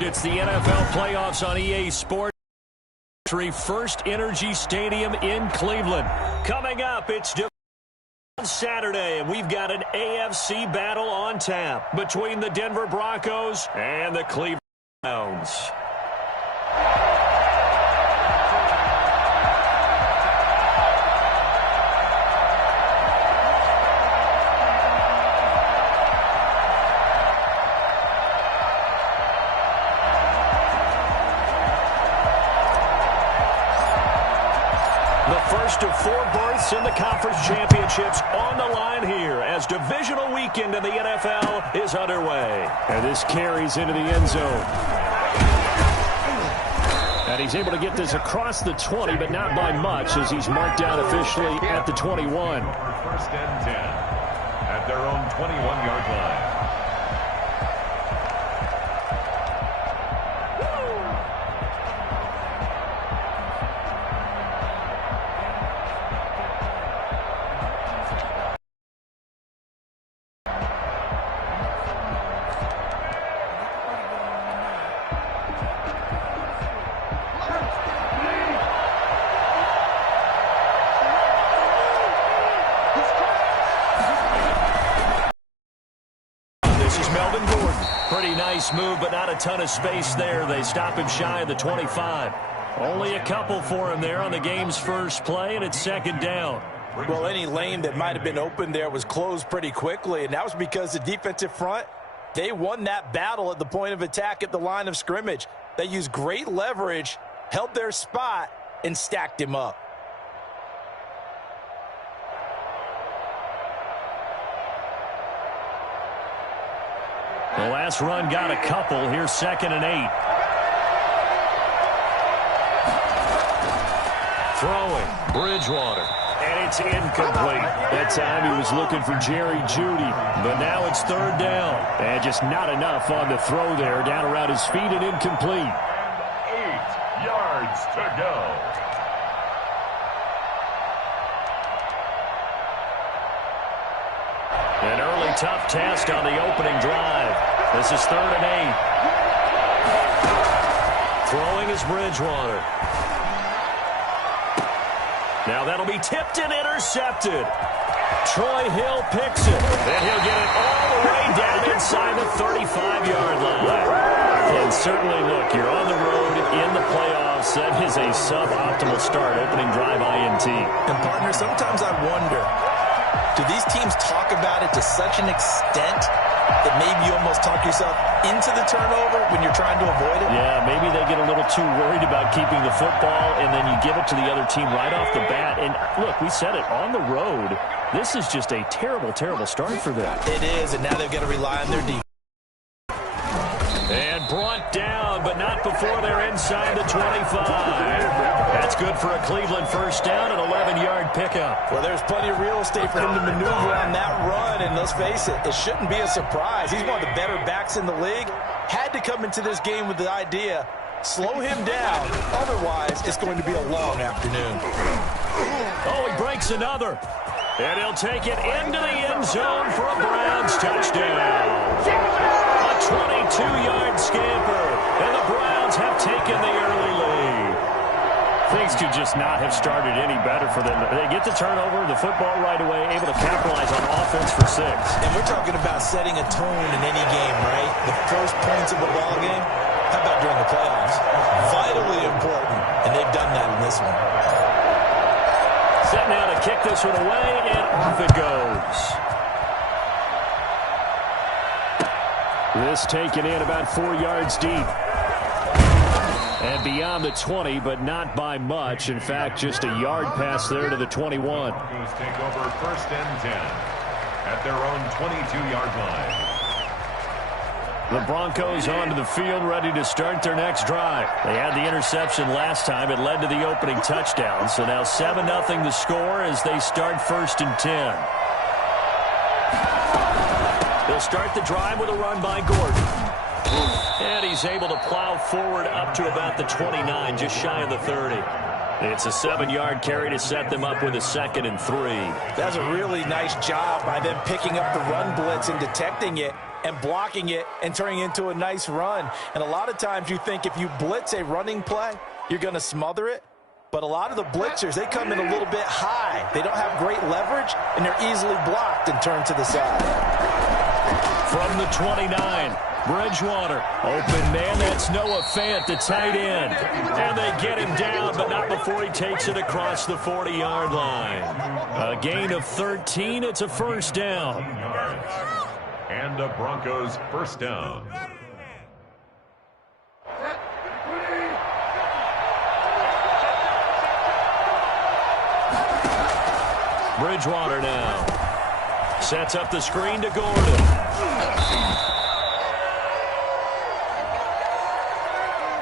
It's the NFL playoffs on EA Sports. First Energy Stadium in Cleveland. Coming up, it's Saturday, and we've got an AFC battle on tap between the Denver Broncos and the Cleveland Browns. First of 4 berths in the conference championships on the line here as divisional weekend in the NFL is underway. And this carries into the end zone. And he's able to get this across the 20, but not by much as he's marked down officially at the 21. First and 10 at their own 21-yard line. Move, but not a ton of space there. They stop him shy of the 25. Only a couple for him there on the game's first play, and it's second down. Well, any lane that might have been open there was closed pretty quickly, and that was because the defensive front, they won that battle at the point of attack at the line of scrimmage. They used great leverage, held their spot, and stacked him up. The last run got a couple. Here's 2nd and 8. Throwing, Bridgewater. And it's incomplete. That time he was looking for Jerry Jeudy. But now it's 3rd down. And just not enough on the throw there. Down around his feet and incomplete. 8 yards to go. An early tough test on the opening drive. This is 3rd and 8. Throwing is Bridgewater. Now that'll be tipped and intercepted. Troy Hill picks it. And he'll get it all the way down inside the 35-yard line. And certainly, look, you're on the road in the playoffs. That is a suboptimal start, opening drive INT. And, partner, sometimes I wonder, do these teams talk about it to such an extent that maybe you almost talk yourself into the turnover when you're trying to avoid it? Yeah, maybe they get a little too worried about keeping the football, and then you give it to the other team right off the bat. And, look, we said it, on the road, this is just a terrible, terrible start for them. It is, and now they've got to rely on their defense. And brought down, but not before they're inside the 25. That's good for a Cleveland first down, an 11-yard pickup. Well, there's plenty of real estate for him to maneuver on that run, and let's face it, it shouldn't be a surprise. He's one of the better backs in the league. Had to come into this game with the idea, slow him down. Otherwise, it's going to be a long afternoon. Oh, he breaks another. And he'll take it into the end zone for a Browns touchdown. A 22-yard scamper, and the Browns have taken the early lead. Things could just not have started any better for them. They get the turnover, the football right away, able to capitalize on offense for 6. And we're talking about setting a tone in any game, right? The first points of the ball game. How about during the playoffs? Vitally important, and they've done that in this one. Set now to kick this one away, and off it goes. This taken in about 4 yards deep. And beyond the 20, but not by much. In fact, just a yard pass there to the 21. Broncos take over 1st and 10 at their own 22-yard line. The Broncos onto the field, ready to start their next drive. They had the interception last time. It led to the opening touchdown. So now 7-0 the score as they start 1st and 10. They'll start the drive with a run by Gordon. And he's able to plow forward up to about the 29, just shy of the 30. It's a 7-yard carry to set them up with a 2nd and 3. That's a really nice job by them picking up the run blitz and detecting it. and blocking it and turning it into a nice run. And a lot of times you think if you blitz a running play, you're going to smother it. But a lot of the blitzers, they come in a little bit high. They don't have great leverage, and they're easily blocked and turned to the side. From the 29, Bridgewater. Open man, that's Noah Fant, the tight end. And they get him down, but not before he takes it across the 40-yard line. A gain of 13, it's a first down. And the Broncos first down. Bridgewater now. Sets up the screen to Gordon.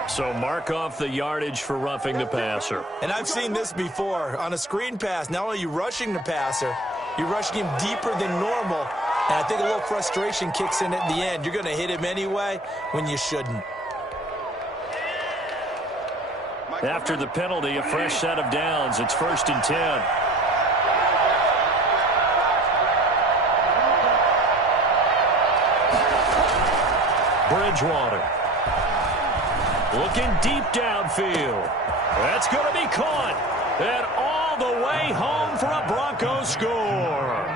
So mark off the yardage for roughing the passer. And I've seen this before. On a screen pass, not only are you rushing the passer, you're rushing him deeper than normal. And I think a little frustration kicks in at the end. You're going to hit him anyway when you shouldn't. After the penalty, a fresh set of downs. It's 1st and 10. Bridgewater. Looking deep downfield. That's going to be caught. And all the way home for a Broncos score.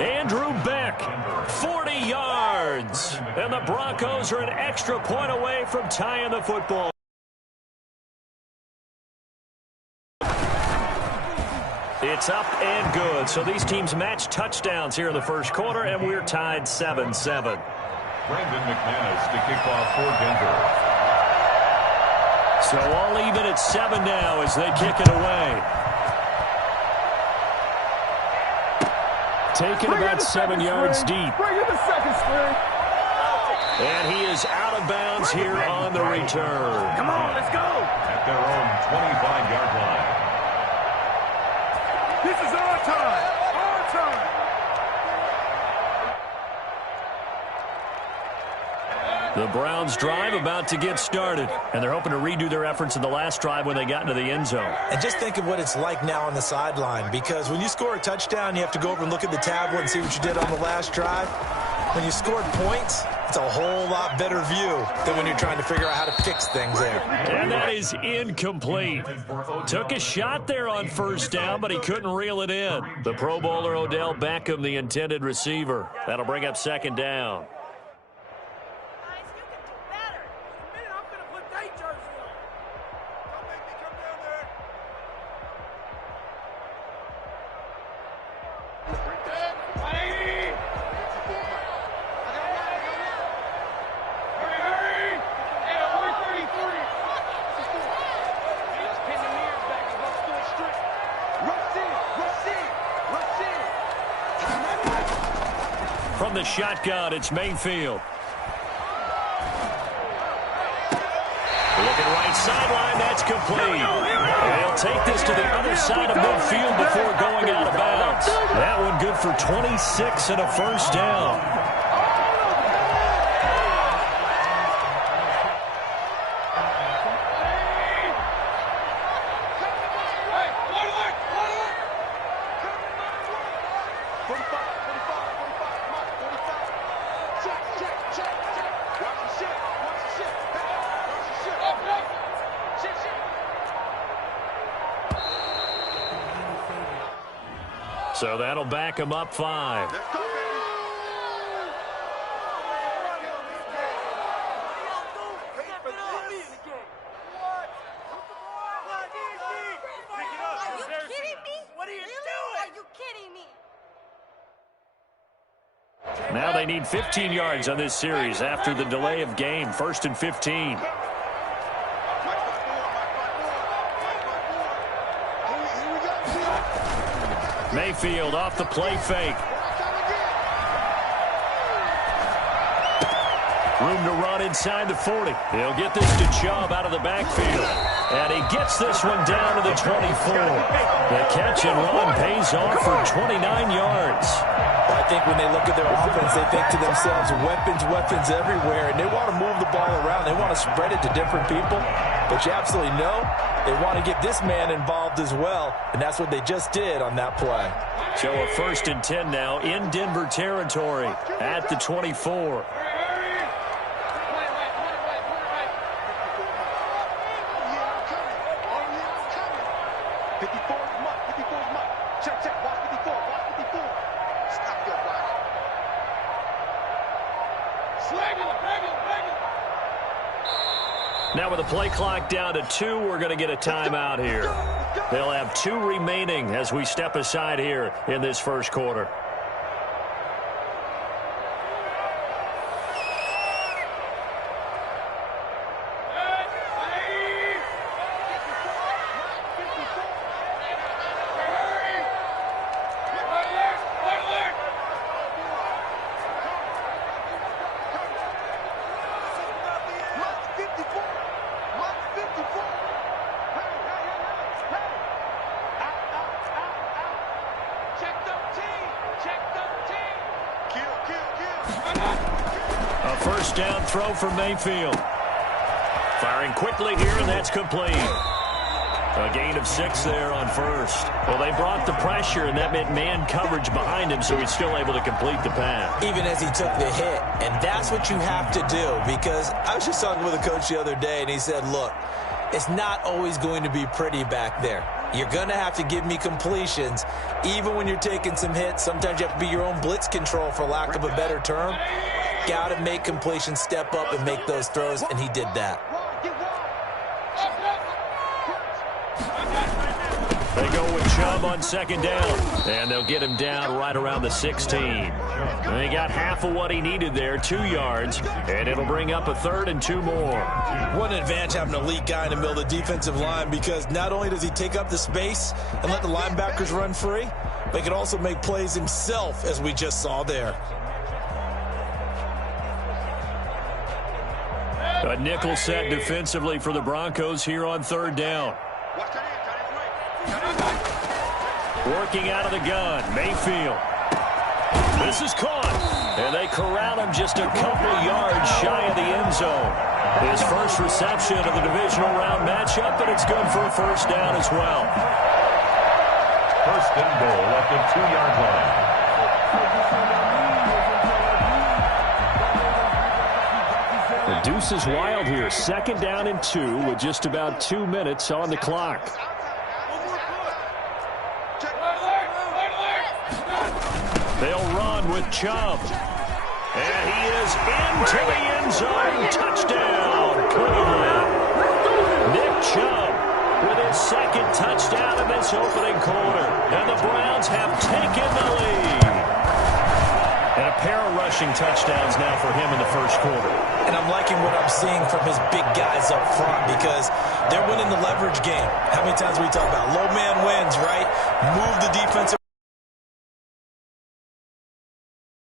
Andrew Beck, 40 yards. And the Broncos are an extra point away from tying the football. It's up and good. So these teams match touchdowns here in the first quarter, and we're tied 7-7. Brandon McManus to kick off for Denver. So all even at 7 now as they kick it away. Taken about 7 yards deep. Bring in the second string. And he is out of bounds here on the return. Come on, let's go. At their own 25-yard line. This is our time. Our time. The Browns drive about to get started, and they're hoping to redo their efforts in the last drive when they got into the end zone. And just think of what it's like now on the sideline, because when you score a touchdown, you have to go over and look at the tablet and see what you did on the last drive. When you scored points, it's a whole lot better view than when you're trying to figure out how to fix things there. And that is incomplete. Took a shot there on first down, but he couldn't reel it in. The Pro Bowler Odell Beckham, the intended receiver. That'll bring up second down. From the shotgun, it's Mayfield. Looking right sideline, that's complete. And he'll take this to the other side of midfield before going out of bounds. That one good for 26 and a first down. So that'll back him up 5. Now they need 15 yards on this series after the delay of game. 1st and 15. Mayfield off the play fake. Room to run inside the 40. He'll get this to Chubb out of the backfield. And he gets this one down to the 24. The catch and run pays off for 29 yards. Well, I think when they look at their offense, they think to themselves, weapons everywhere, and they want to move the ball around. They want to spread it to different people. But you absolutely know they want to get this man involved as well, and that's what they just did on that play. So a 1st and 10 now in Denver territory at the 24. Now with the play clock down to 2, we're going to get a timeout here. They'll have 2 remaining as we step aside here in this first quarter. A first down throw for Mayfield. Firing quickly here, and that's complete. A gain of 6 there on first. Well, they brought the pressure, and that meant man coverage behind him, so he's still able to complete the pass. Even as he took the hit, and that's what you have to do, because I was just talking with a coach the other day, and he said, look, it's not always going to be pretty back there. You're going to have to give me completions, even when you're taking some hits. Sometimes you have to be your own blitz control, for lack of a better term. Got to make completions, step up, and make those throws, and he did that. They go with Chubb on second down, and they'll get him down right around the 16. And they got half of what he needed there, 2 yards, and it'll bring up a 3rd and 2 more. What an advantage having an elite guy in the middle of the defensive line, because not only does he take up the space and let the linebackers run free, but he can also make plays himself, as we just saw there. A nickel set defensively for the Broncos here on 3rd down. Working out of the gun, Mayfield. This is caught, and they corral him just a couple yards shy of the end zone. His first reception of the divisional round matchup, and it's good for a first down as well. First and goal at the 2-yard line. The deuce is wild here. 2nd down and 2 with just about 2 minutes on the clock. They'll run with Chubb. And he is into the end zone. Touchdown, Cleveland. Nick Chubb with his 2nd touchdown in this opening quarter. And the Browns have taken the lead. And a pair of rushing touchdowns now for him in the first quarter. And I'm liking what I'm seeing from his big guys up front, because they're winning the leverage game. How many times we talk about low man wins, right? Move the defensive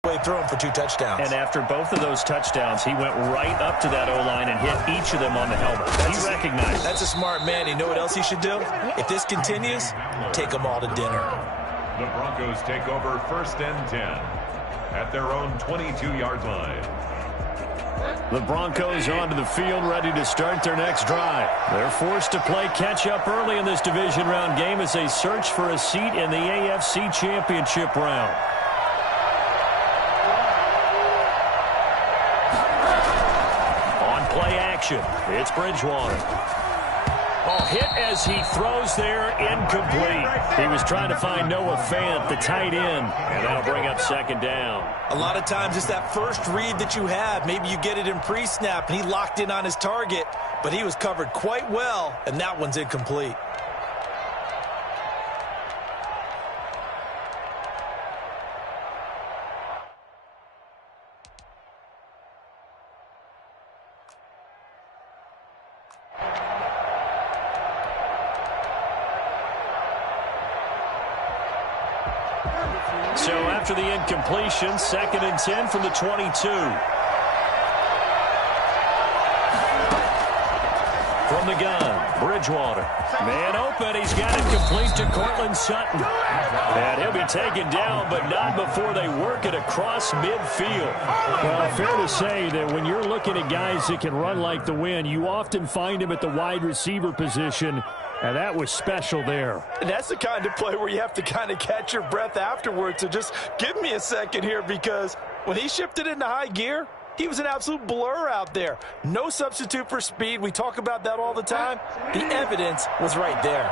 way through him for 2 touchdowns. And after both of those touchdowns, he went right up to that O-line and hit each of them on the helmet. He recognized. That's a smart man. You know what else he should do? If this continues, take them all to dinner. The Broncos take over 1st and 10 at their own 22-yard line. The Broncos onto the field, ready to start their next drive. They're forced to play catch-up early in this division round game as they search for a seat in the AFC Championship round. On play action, it's Bridgewater. Oh, hit as he throws there, incomplete. He was trying to find Noah Fant, the tight end, and that'll bring up 2nd down. A lot of times it's that first read that you have. Maybe you get it in pre-snap, and he locked in on his target, but he was covered quite well, and that one's incomplete. So after the incompletion, 2nd and 10 from the 22. the gun. Bridgewater. Man open. He's got it complete to Cortland Sutton. And he'll be taken down, but not before they work it across midfield. Well, fair to say that when you're looking at guys that can run like the wind, you often find them at the wide receiver position, and that was special there. And that's the kind of play where you have to kind of catch your breath afterwards. So just give me a second here, because when he shifted into high gear, he was an absolute blur out there. No substitute for speed. We talk about that all the time. The evidence was right there.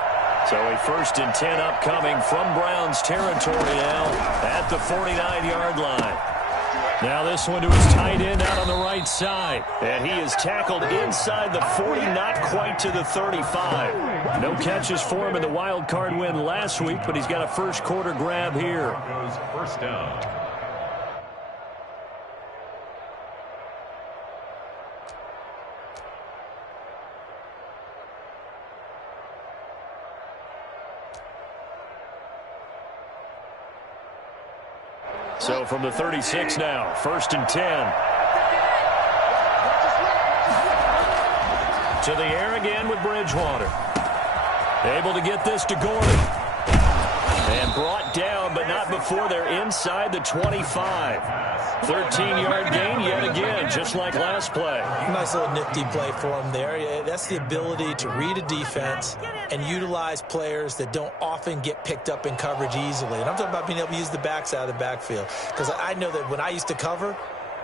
So a 1st and 10 upcoming from Browns territory now at the 49-yard line. Now this one to his tight end out on the right side. And he is tackled inside the 40, not quite to the 35. No catches for him in the wild card win last week, but he's got a first quarter grab here. Broncos first down. So from the 36 now, 1st and 10. To the air again with Bridgewater. Able to get this to Gordon. And brought down, but not before they're inside the 25. 13-yard gain yet again, just like last play. Nice little nifty play for him there. That's the ability to read a defense and utilize players that don't often get picked up in coverage easily. And I'm talking about being able to use the backside of the backfield. Because I know that when I used to cover,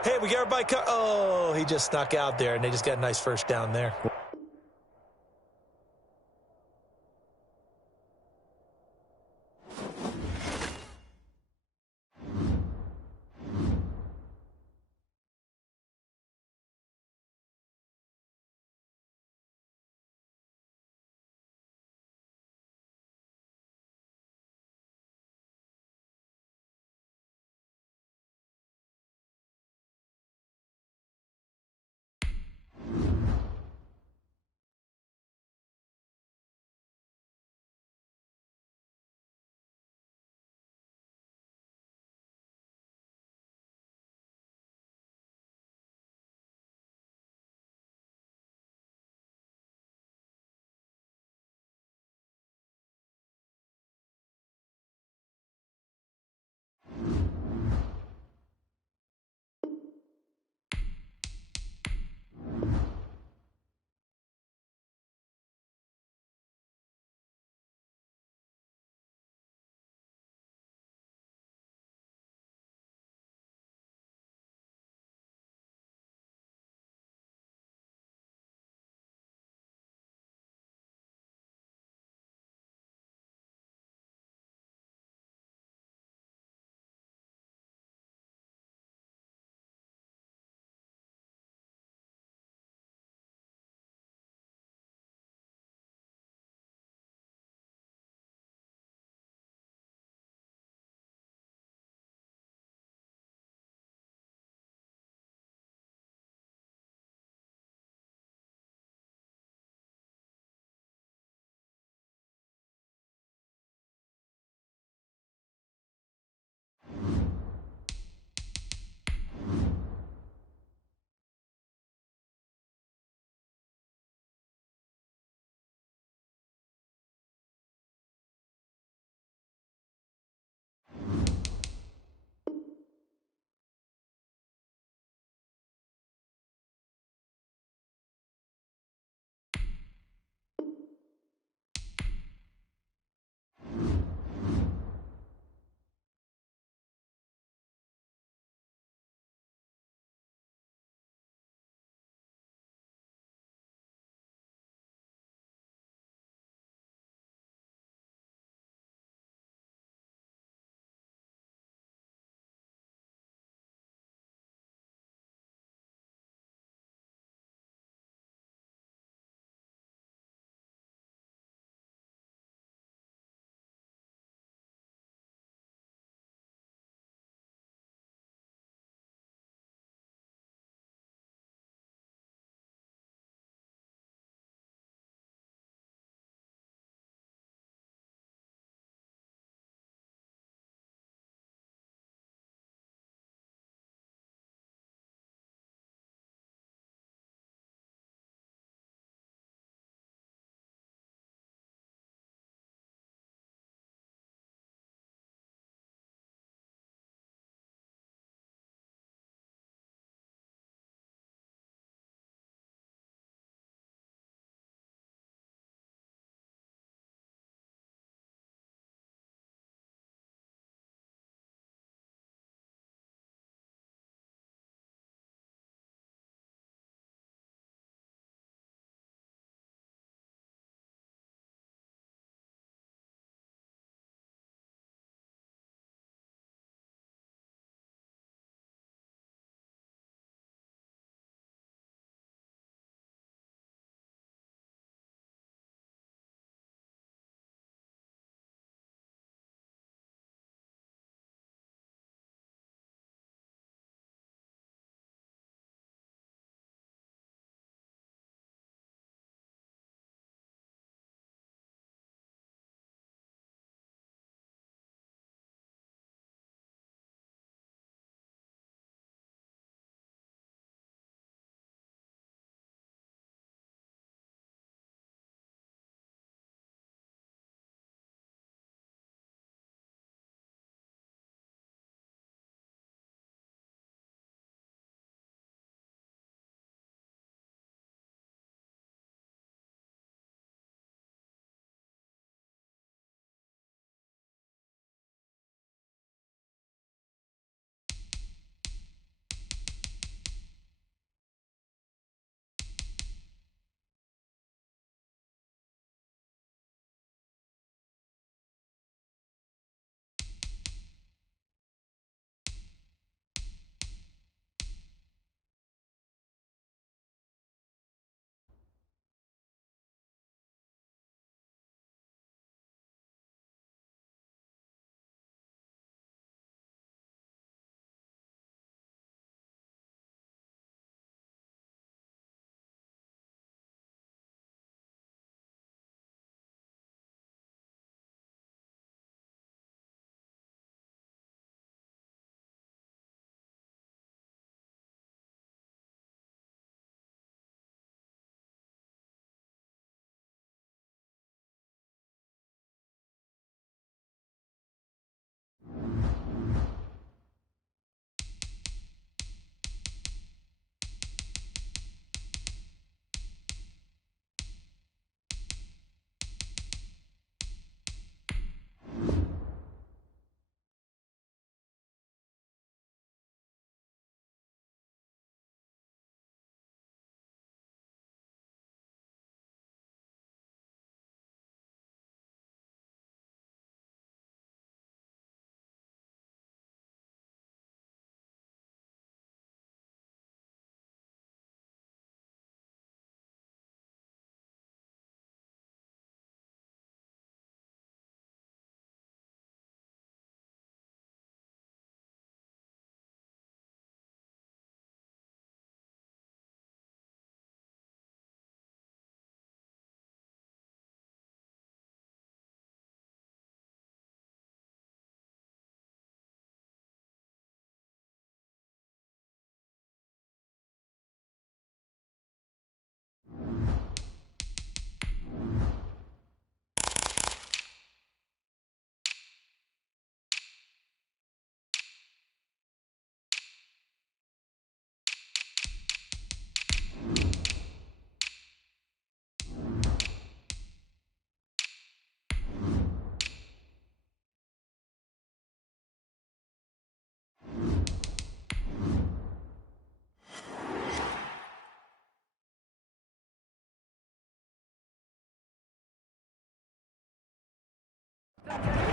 hey, we got everybody oh, he just snuck out there, and they just got a nice first down there.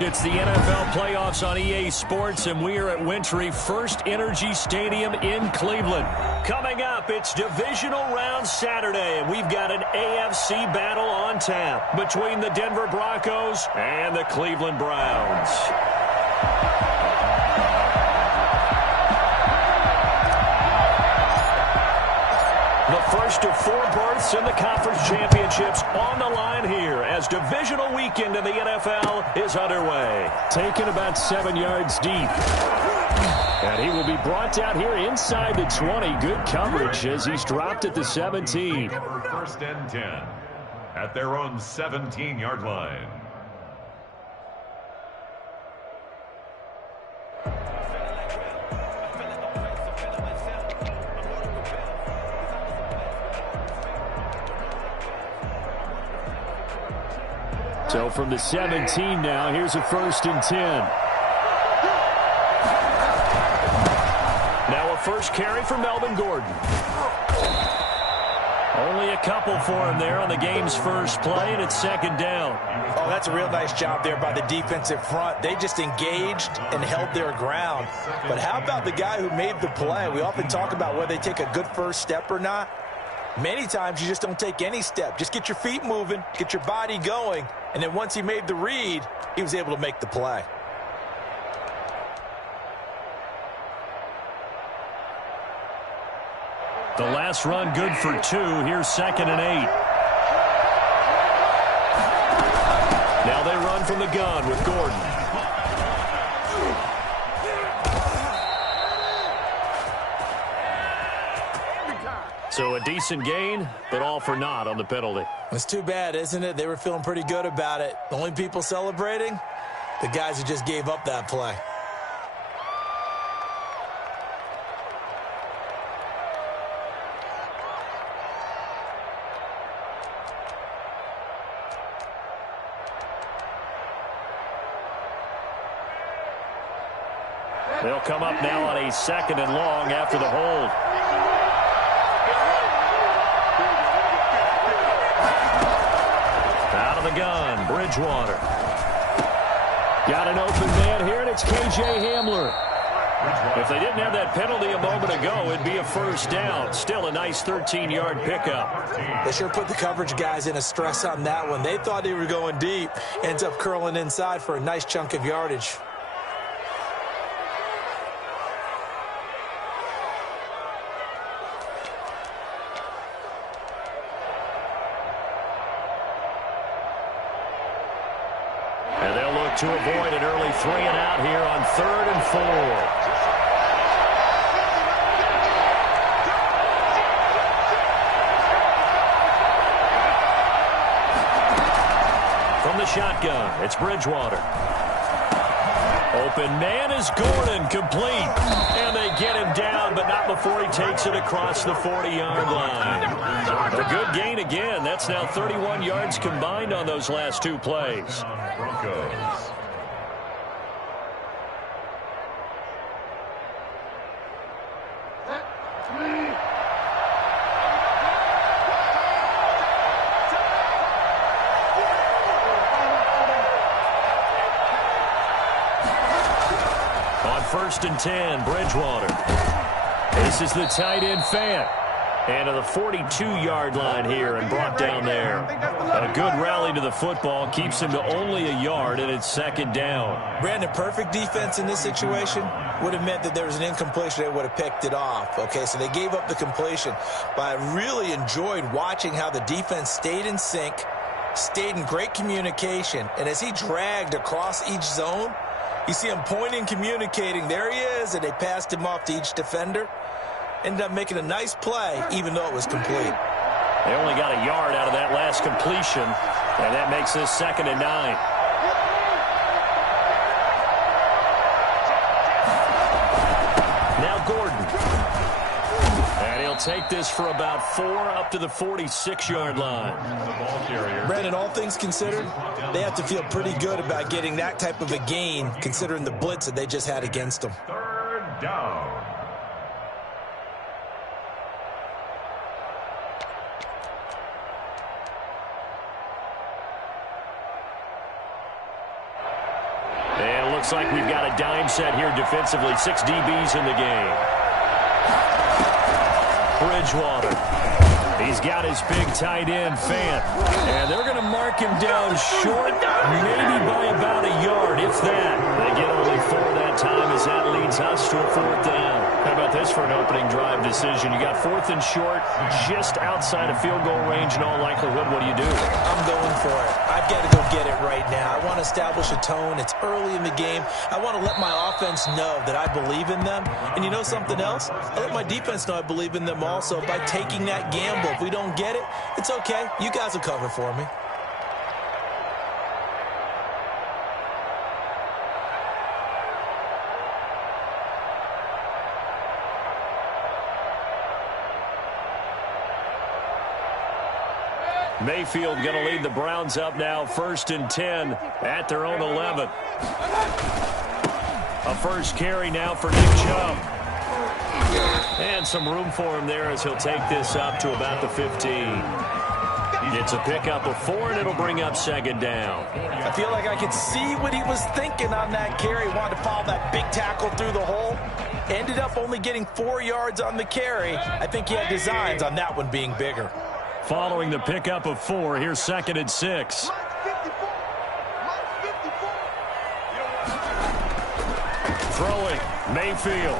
It's the NFL playoffs on EA Sports, and we are at Wintry First Energy Stadium in Cleveland. Coming up, it's divisional round Saturday, and we've got an AFC battle on tap between the Denver Broncos and the Cleveland Browns. The first of 4 berths in the conference championships on the line here as divisional weekend in the NFL is underway. Taken about 7 yards deep. And he will be brought down here inside the 20. Good coverage as he's dropped at the 17. First and 10 at their own 17-yard line. So from the 17 now, here's a 1st and 10. Now a first carry for Melvin Gordon. Only a couple for him there on the game's first play, and it's 2nd down. Oh, that's a real nice job there by the defensive front. They just engaged and held their ground. But how about the guy who made the play? We often talk about whether they take a good first step or not. Many times you just don't take any step. Just get your feet moving, get your body going, and then once he made the read, he was able to make the play. The last run good for 2. Here's 2nd and 8. Now they run from the gun with Gordon. So a decent gain, but all for naught on the penalty. It's too bad, isn't it? They were feeling pretty good about it. The only people celebrating? The guys who just gave up that play. They'll come up now on a 2nd and long after the hold. Out of the gun, Bridgewater. Got an open man here, and it's K.J. Hamler. If they didn't have that penalty a moment ago, it'd be a 1st down. Still a nice 13-yard pickup. They sure put the coverage guys in a stress on that one. They thought they were going deep. Ends up curling inside for a nice chunk of yardage. To avoid an early 3 and out here on 3rd and 4. From the shotgun, it's Bridgewater. Open man is Gordon, complete. And they get him down, but not before he takes it across the 40-yard line. A good gain again. That's now 31 yards combined on those last 2 plays. Broncos. On 1st and 10, Bridgewater. This is the tight end Fant. And to the 42-yard line here and brought down there. A good rally to the football keeps him to only a yard, and it's 2nd down. Brandon, perfect defense in this situation would have meant that there was an incompletion. They would have picked it off. Okay, so they gave up the completion. But I really enjoyed watching how the defense stayed in sync, stayed in great communication. And as he dragged across each zone, you see him pointing, communicating. There he is, and they passed him off to each defender. Ended up making a nice play, even though it was complete. They only got a yard out of that last completion, and that makes this 2nd and 9. Now Gordon. And he'll take this for about 4 up to the 46-yard line. Brandon, all things considered, they have to feel pretty good about getting that type of a gain, considering the blitz that they just had against them. 3rd down. looks like we've got a dime set here defensively. 6 DBs in the game. Bridgewater. He's got his big tight end, Fant. And they're going to mark him down short, maybe by about a yard, if that. They get only 4 that time as that leads us to a 4th down. How about this for an opening drive decision? You got 4th and short, just outside of field goal range in all likelihood. What do you do? I'm going for it. I've got to go get it right now. I want to establish a tone. It's early in the game. I want to let my offense know that I believe in them. And you know something else? I let my defense know I believe in them also by taking that gamble. If we don't get it, it's okay. You guys will cover for me. Mayfield going to lead the Browns up now, 1st and 10 at their own 11. A first carry now for Nick Chubb. And some room for him there as he'll take this up to about the 15. It's a pickup of 4, and it'll bring up 2nd down. I feel like I could see what he was thinking on that carry. Wanted to follow that big tackle through the hole. Ended up only getting 4 yards on the carry. I think he had designs on that one being bigger. Following the pickup of 4, here's 2nd and 6. Throwing, Mayfield.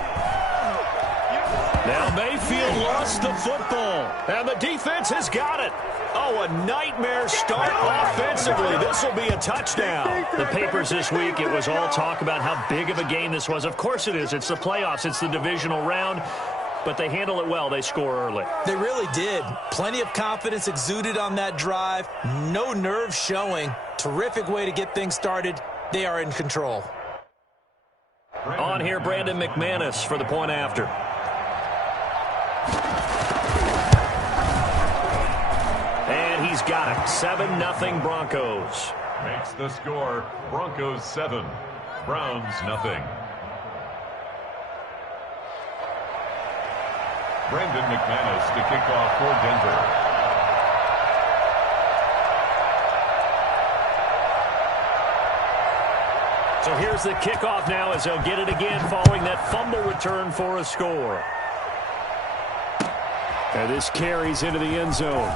Now Mayfield lost the football, and the defense has got it. Oh, a nightmare start offensively. This will be a touchdown. The papers this week, it was all talk about how big of a game this was. Of course it is. It's the playoffs. It's the divisional round. But they handle it well. They score early. They really did. Plenty of confidence exuded on that drive. No nerve showing. Terrific way to get things started. They are in control. On here, Brandon McManus for the point after. And he's got it. 7-0 Broncos. Makes the score Broncos 7, Browns nothing. Brandon McManus to kick off for Denver. So here's the kickoff now as they'll get it again following that fumble return for a score. And this carries into the end zone.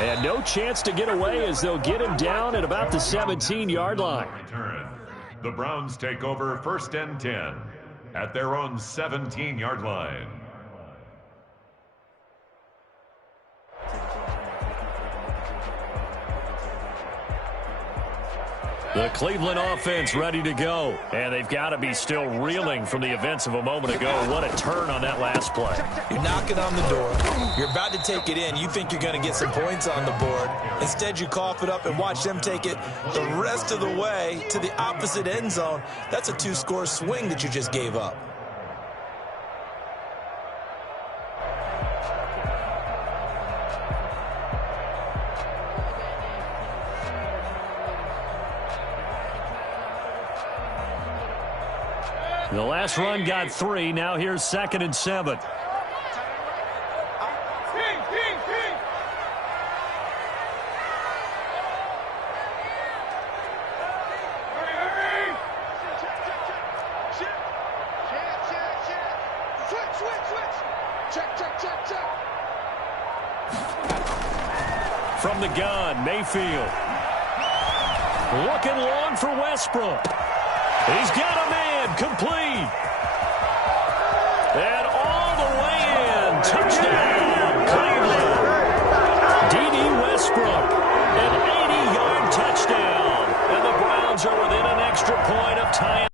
And no chance to get away as they'll get him down at about the 17-yard line. Return. The Browns take over 1st and 10 at their own 17-yard line. The Cleveland offense ready to go. And they've got to be still reeling from the events of a moment ago. What a turn on that last play. You're knocking on the door. You're about to take it in. You think you're going to get some points on the board. Instead, you cough it up and watch them take it the rest of the way to the opposite end zone. That's a 2-score swing that you just gave up. The last run got 3. Now here's 2nd and 7. From the gun, Mayfield. Looking long for Westbrook. He's got a man, complete. And all the way in. Touchdown, Cleveland. D.D. Westbrook, an 80-yard touchdown. And the Browns are within an extra point of tying.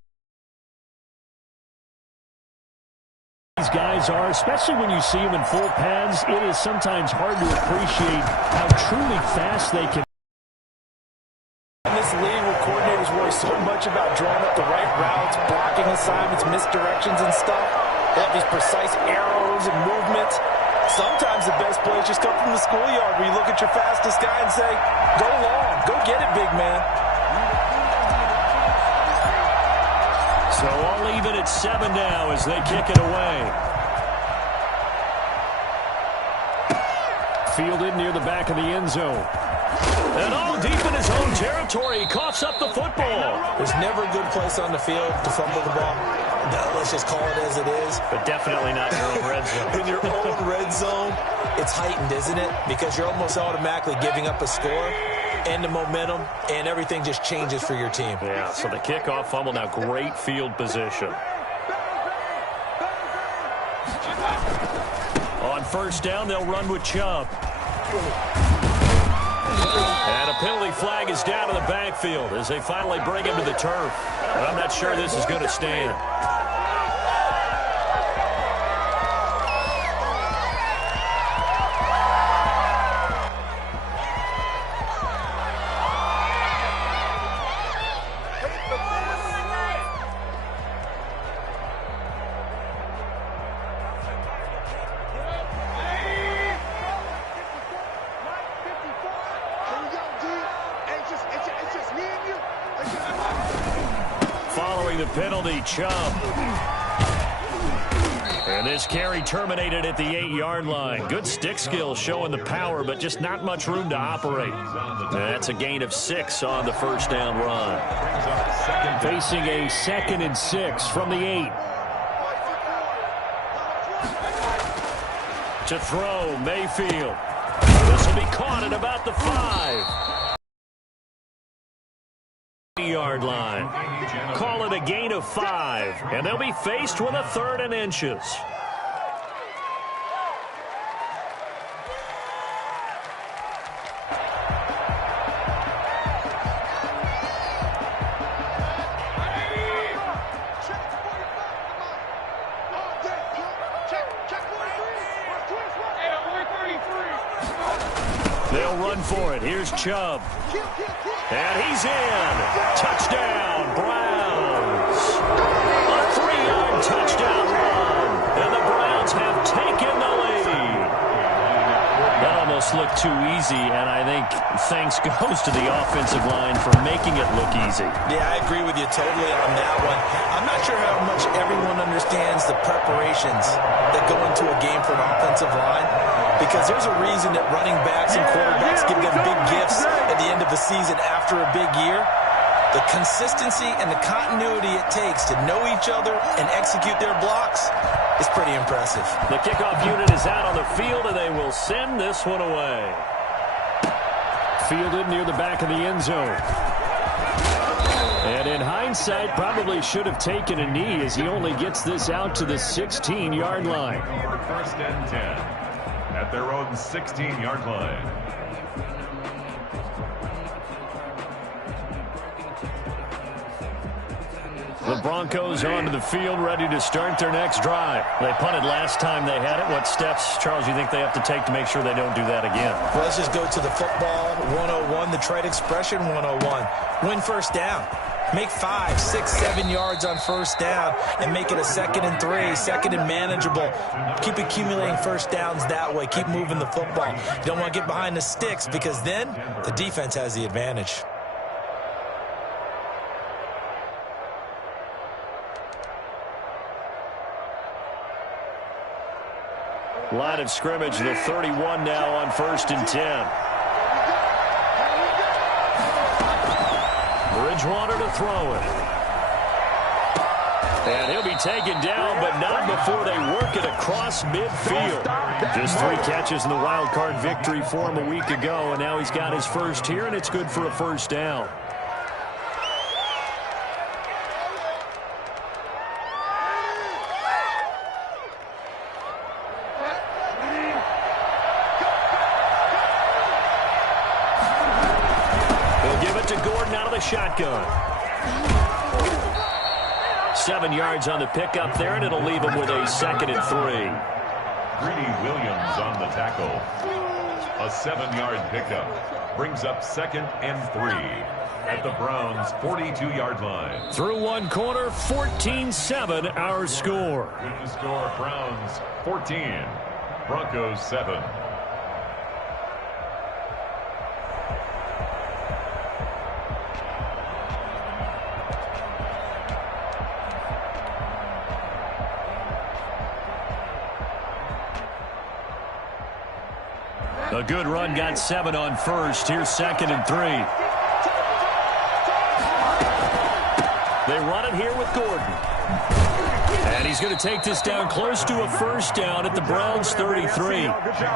These guys are, especially when you see them in full pads, it is sometimes hard to appreciate how truly fast they can. In this league where coordinators worry so much about drawing up the right routes, blocking assignments, misdirections and stuff, they have these precise arrows and movements. Sometimes the best plays just come from the schoolyard where you look at your fastest guy and say, go long, go get it, big man. So I'll leave it at 7 now as they kick it away. Fielded near the back of the end zone. And all deep in his own territory, he coughs up the football. There's never a good place on the field to fumble the ball. Let's just call it as it is. But definitely not in your own red zone. In your own red zone, it's heightened, isn't it? Because you're almost automatically giving up a score and the momentum, and everything just changes for your team. Yeah, so the kickoff fumble, now great field position. On first down, they'll run with Chubb. And a penalty flag is down in the backfield as they finally bring him to the turf. But I'm not sure this is going to stand. Following the penalty, Chubb. And this carry terminated at the 8-yard line. Good stick skills showing the power, but just not much room to operate. That's a gain of 6 on the first down run. Facing a 2nd and 6 from the 8. To throw, Mayfield. This will be caught at about the 5-yard line. Call it a gain of 5, and they'll be faced with a 3rd and inches. They'll run for it. Here's Chubb. And he's in. Touchdown, Browns. A 3-yard touchdown run. And the Browns have taken the lead. That almost looked too easy, and I think thanks goes to the offensive line for making it look easy. Yeah, I agree with you totally on that one. I'm not sure how much everyone understands the preparations that go into a game for an offensive line, because there's a reason that running backs and quarterbacks give them big gifts at the end of the season after a big year. The consistency and the continuity it takes to know each other and execute their blocks is pretty impressive. The kickoff unit is out on the field, and they will send this one away. Fielded near the back of the end zone. And in hindsight, probably should have taken a knee as he only gets this out to the 16-yard line. First and 10 at their own 16-yard line. The Broncos onto the field, ready to start their next drive. They punted last time they had it. What steps, Charles, you think they have to take to make sure they don't do that again? Well, let's just go to the football 101, the trade expression 101. Win first down. Make 5, 6, 7 yards on first down and make it a 2nd and 3, 2nd and manageable. Keep accumulating first downs that way. Keep moving the football. You don't want to get behind the sticks because then the defense has the advantage. Line of scrimmage, the 31 now on 1st and 10. Bridgewater to throw it. And he'll be taken down, but not before they work it across midfield. Just 3 catches in the wild card victory for him a week ago, and now he's got his first here, and it's good for a first down. Shotgun. 7 yards on the pickup there, and it'll leave him with a 2nd and 3. Greedy Williams on the tackle. A 7-yard pickup brings up 2nd and 3 at the Browns' 42-yard line. Through one quarter, 14-7 our score. With the score, Browns 14, Broncos 7. A good run got 7 on first. Here's 2nd and 3. They run it here with Gordon. And he's going to take this down close to a first down at the Browns' 33.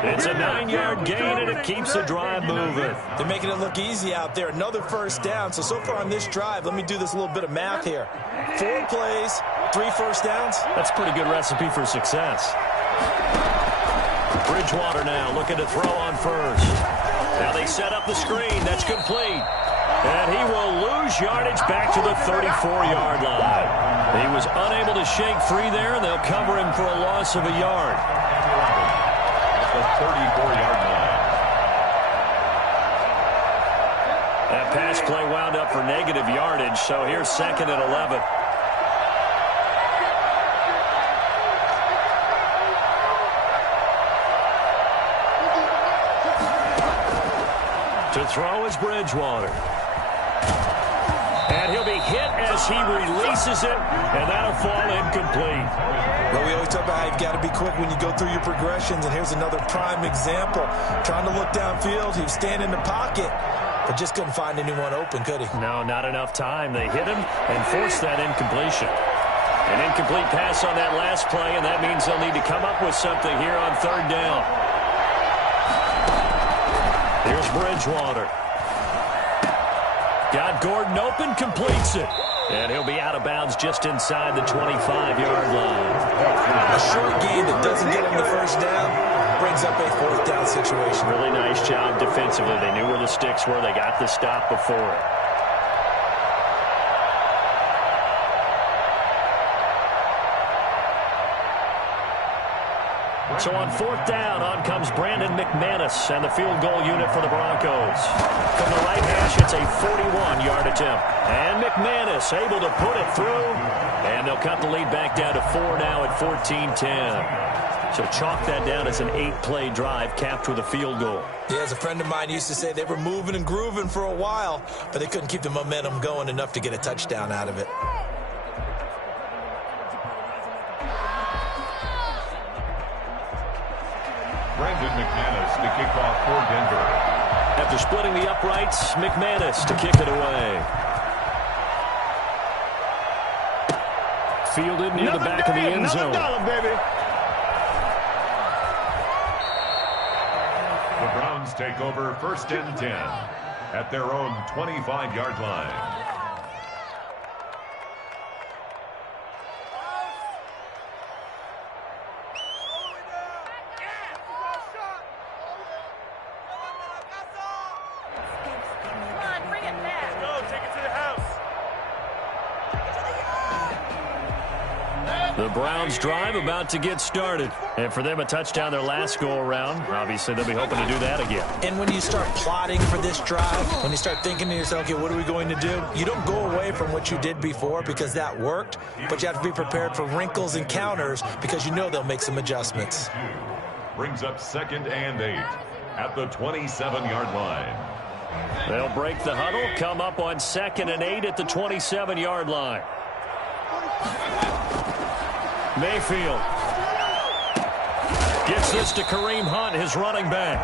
It's a 9-yard gain, and it keeps the drive moving. They're making it look easy out there. Another first down. So far on this drive, let me do this little bit of math here. 4 plays, 3 first downs. That's a pretty good recipe for success. Bridgewater now looking to throw on first. Now they set up the screen. That's complete. And he will lose yardage back to the 34-yard line. He was unable to shake free there, and they'll cover him for a loss of a yard. The 34-yard line. That pass play wound up for negative yardage, so here's 2nd and 11. To throw is Bridgewater. And he'll be hit as he releases it, and that'll fall incomplete. Well, we always talk about how you've got to be quick when you go through your progressions, and here's another prime example. Trying to look downfield, he was standing in the pocket, but just couldn't find anyone open, could he? No, not enough time. They hit him and forced that incompletion. An incomplete pass on that last play, and that means they'll need to come up with something here on 3rd down. Here's Bridgewater. Got Gordon open, completes it. And he'll be out of bounds just inside the 25-yard line. A short gain that doesn't get him the first down brings up a 4th down situation. Really nice job defensively. They knew where the sticks were. They got the stop before it. So on 4th down, on comes Brandon McManus and the field goal unit for the Broncos. From the right hash, it's a 41-yard attempt. And McManus able to put it through. And they'll cut the lead back down to 4 now at 14-10. So chalk that down as an 8-play drive capped with a field goal. Yeah, as a friend of mine used to say, they were moving and grooving for a while, but they couldn't keep the momentum going enough to get a touchdown out of it. Brandon McManus to kick off for Denver. After splitting the uprights, McManus to kick it away. Fielded near the back of the end zone. The Browns take over 1st and 10 at their own 25-yard line. The Browns drive about to get started. And for them, a touchdown their last go-around. Obviously, they'll be hoping to do that again. And when you start plotting for this drive, when you start thinking to yourself, okay, what are we going to do? You don't go away from what you did before because that worked, but you have to be prepared for wrinkles and counters because you know they'll make some adjustments. Brings up 2nd and 8 at the 27-yard line. They'll break the huddle, come up on 2nd and 8 at the 27-yard line. Mayfield gets this to Kareem Hunt, his running back.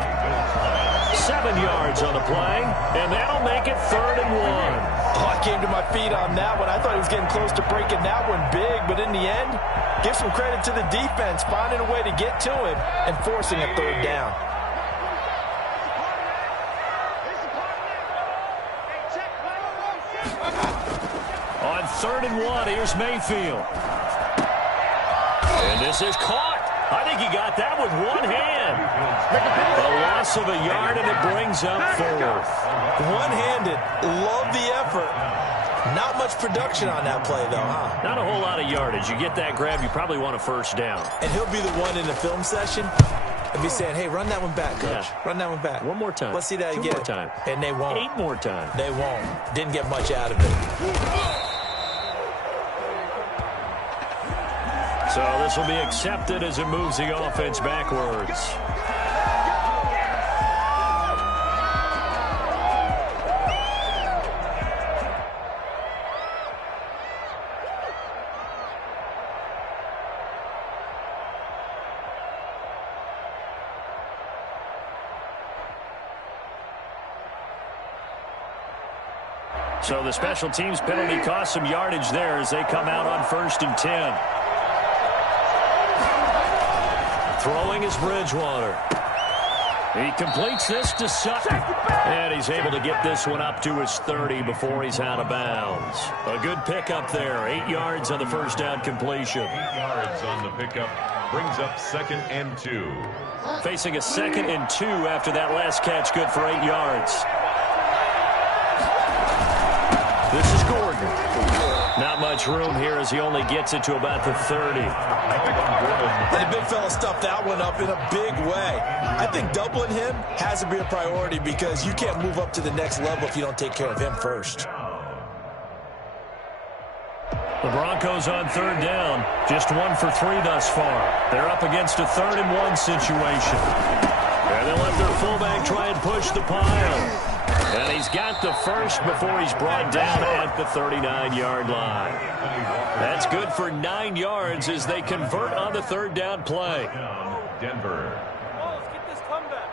7 yards on the play, and that'll make it 3rd and 1. Oh, I came to my feet on that one. I thought he was getting close to breaking that one big, but in the end, give some credit to the defense, finding a way to get to him and forcing a 3rd down. On 3rd and 1, here's Mayfield. And this is caught. I think he got that with one hand. A loss of a yard, and it brings up 4th. One-handed. Love the effort. Not much production on that play, though, huh? Not a whole lot of yardage. You get that grab, you probably want a 1st down. And he'll be the one in the film session and be saying, hey, run that one back, Coach. Yeah. Run that one back. One more time. Let's see that 2 again. more time. And they won't. 8 more times. They won't. Didn't get much out of it. So this will be accepted as it moves the offense backwards. So the special teams penalty cost some yardage there as they come out on 1st and 10. Throwing is Bridgewater. He completes this to Sutton. And he's able to get this one up to his 30 before he's out of bounds. A good pickup there. 8 yards on the first down completion. 8 yards on the pickup. Brings up 2nd and 2. Facing a 2nd and 2 after that last catch. Good for 8 yards. This is Gordon. Not much room here as he only gets it to about the 30. The big fella stuffed that one up in a big way. I think doubling him has to be a priority because you can't move up to the next level if you don't take care of him first. The Broncos on 3rd down. Just 1 for 3 thus far. They're up against a 3rd and 1 situation. And they'll let their fullback try and push the pile. And he's got the first before he's brought down at the 39-yard line. That's good for 9 yards as they convert on the 3rd down play. Denver. Let's get this comeback.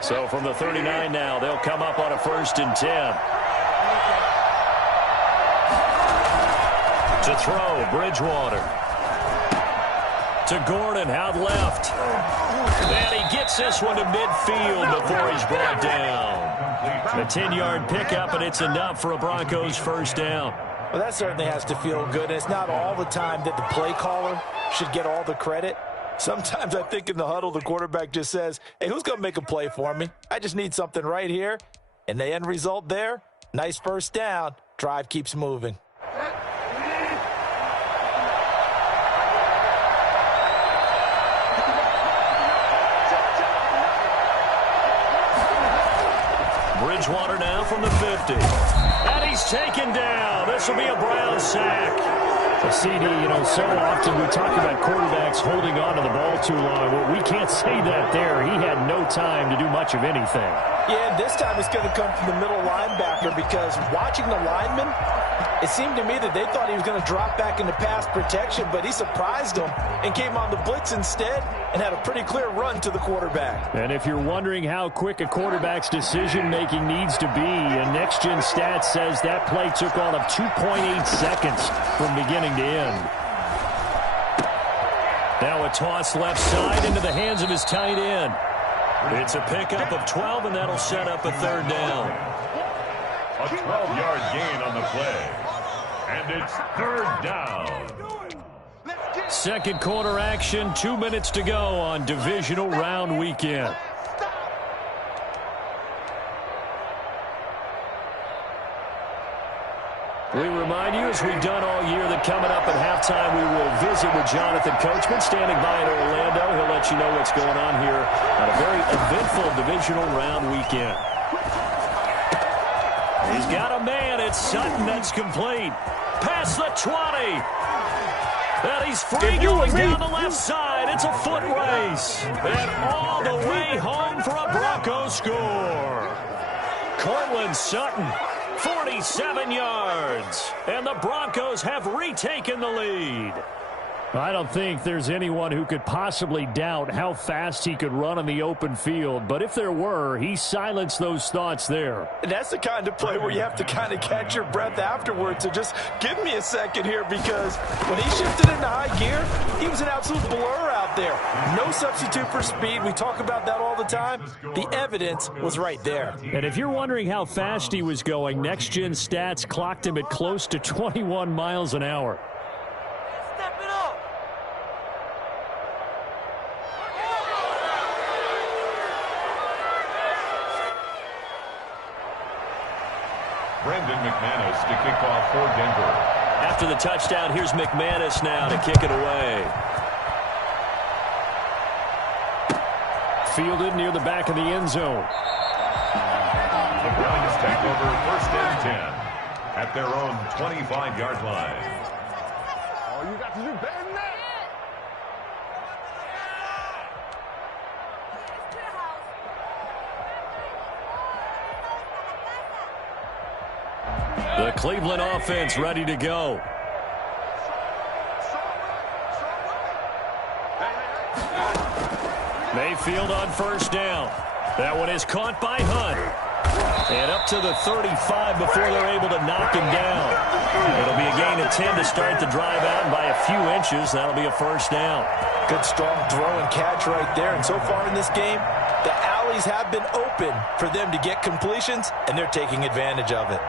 So from the 39 now, they'll come up on a 1st and 10. To throw, Bridgewater. To Gordon, out left. And he gets this one to midfield before he's brought down. A 10-yard pickup, and it's enough for a Broncos 1st down. Well, that certainly has to feel good. It's not all the time that the play caller should get all the credit. Sometimes I think in the huddle, the quarterback just says, hey, who's going to make a play for me? I just need something right here. And the end result there, nice 1st down. Drive keeps moving. Bridgewater now from the 50. And he's taken down. This will be a Brown sack. So, CD, so often we talk about quarterbacks holding on to the ball too long. Well, we can't say that there. He had no time to do much of anything. Yeah, and this time it's going to come from the middle linebacker because watching the lineman, it seemed to me that they thought he was going to drop back into pass protection, but he surprised them and came on the blitz instead and had a pretty clear run to the quarterback. And if you're wondering how quick a quarterback's decision-making needs to be, Next Gen Stats says that play took all of 2.8 seconds from beginning to end. Now a toss left side into the hands of his tight end. It's a pickup of 12, and that'll set up a 3rd down. A 12-yard gain on the play. And it's 3rd down. Second quarter action, 2 minutes to go on divisional round weekend. We remind you, as we've done all year, that coming up at halftime, we will visit with Jonathan Coachman, standing by in Orlando. He'll let you know what's going on here on a very eventful divisional round weekend. He's got a man. It's Sutton. That's complete. Past the 20. And he's free going down the left side. It's a foot race. And all the way home for a Broncos score. Cortland Sutton. 47 yards, and the Broncos have retaken the lead. I don't think there's anyone who could possibly doubt how fast he could run on the open field, but if there were, he silenced those thoughts there. And that's the kind of play where you have to kind of catch your breath afterwards and just give me a second here, because when he shifted into high gear, he was an absolute blur out there. No substitute for speed. We talk about that all the time. The evidence was right there. And if you're wondering how fast he was going, Next Gen Stats clocked him at close to 21 miles an hour. Brendan McManus to kick off for Denver. After the touchdown, here's McManus now to kick it away. Fielded near the back of the end zone. The Browns take over 1st and 10 at their own 25-yard line. All you got to do better than that. The Cleveland offense ready to go. Mayfield on first down. That one is caught by Hunt. And up to the 35 before they're able to knock him down. It'll be a gain of 10 to start the drive out, and by a few inches, that'll be a first down. Good, strong throw and catch right there. And so far in this game, the alleys have been open for them to get completions, and they're taking advantage of it.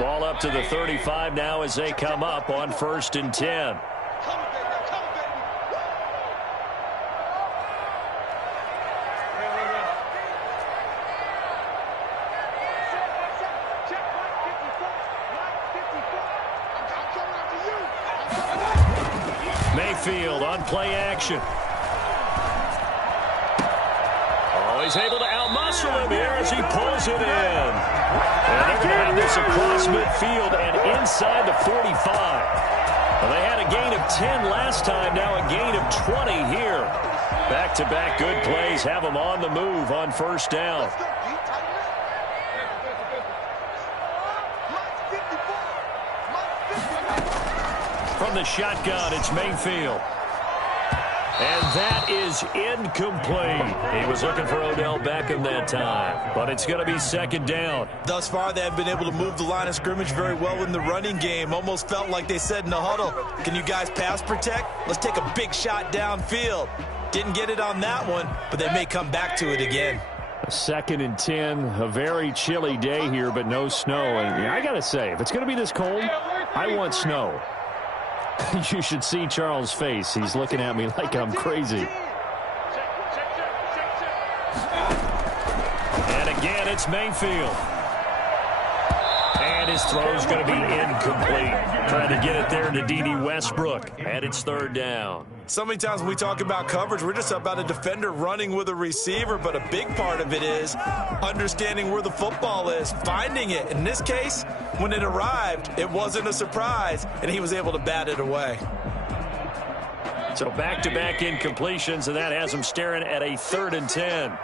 Ball up to the 35 now as they come up on 1st and 10. Mayfield on play action. Oh, he's able to outmuscle him here as he pulls it in. And they're going to have this across midfield and inside the 45. Well, they had a gain of 10 last time, now a gain of 20 here. Back-to-back good plays have them on the move on first down. From the shotgun, it's Mayfield. And that is incomplete. He was looking for Odell Beckham that time, but it's going to be second down. Thus far, they have been able to move the line of scrimmage very well in the running game. Almost felt like they said in the huddle, can you guys pass protect? Let's take a big shot downfield. Didn't get it on that one, but they may come back to it again. 2nd and 10, a very chilly day here, but no snow. And I got to say, if it's going to be this cold, I want snow. You should see Charles' face. He's looking at me like I'm crazy. And again, it's Mayfield. And his throw's going to be incomplete. Trying to get it there to D.D. Westbrook. And it's 3rd down. So many times when we talk about coverage, we're just about a defender running with a receiver, but a big part of it is understanding where the football is, finding it. In this case, when it arrived, it wasn't a surprise, and he was able to bat it away. So back-to-back incompletions, and that has him staring at a 3rd and 10.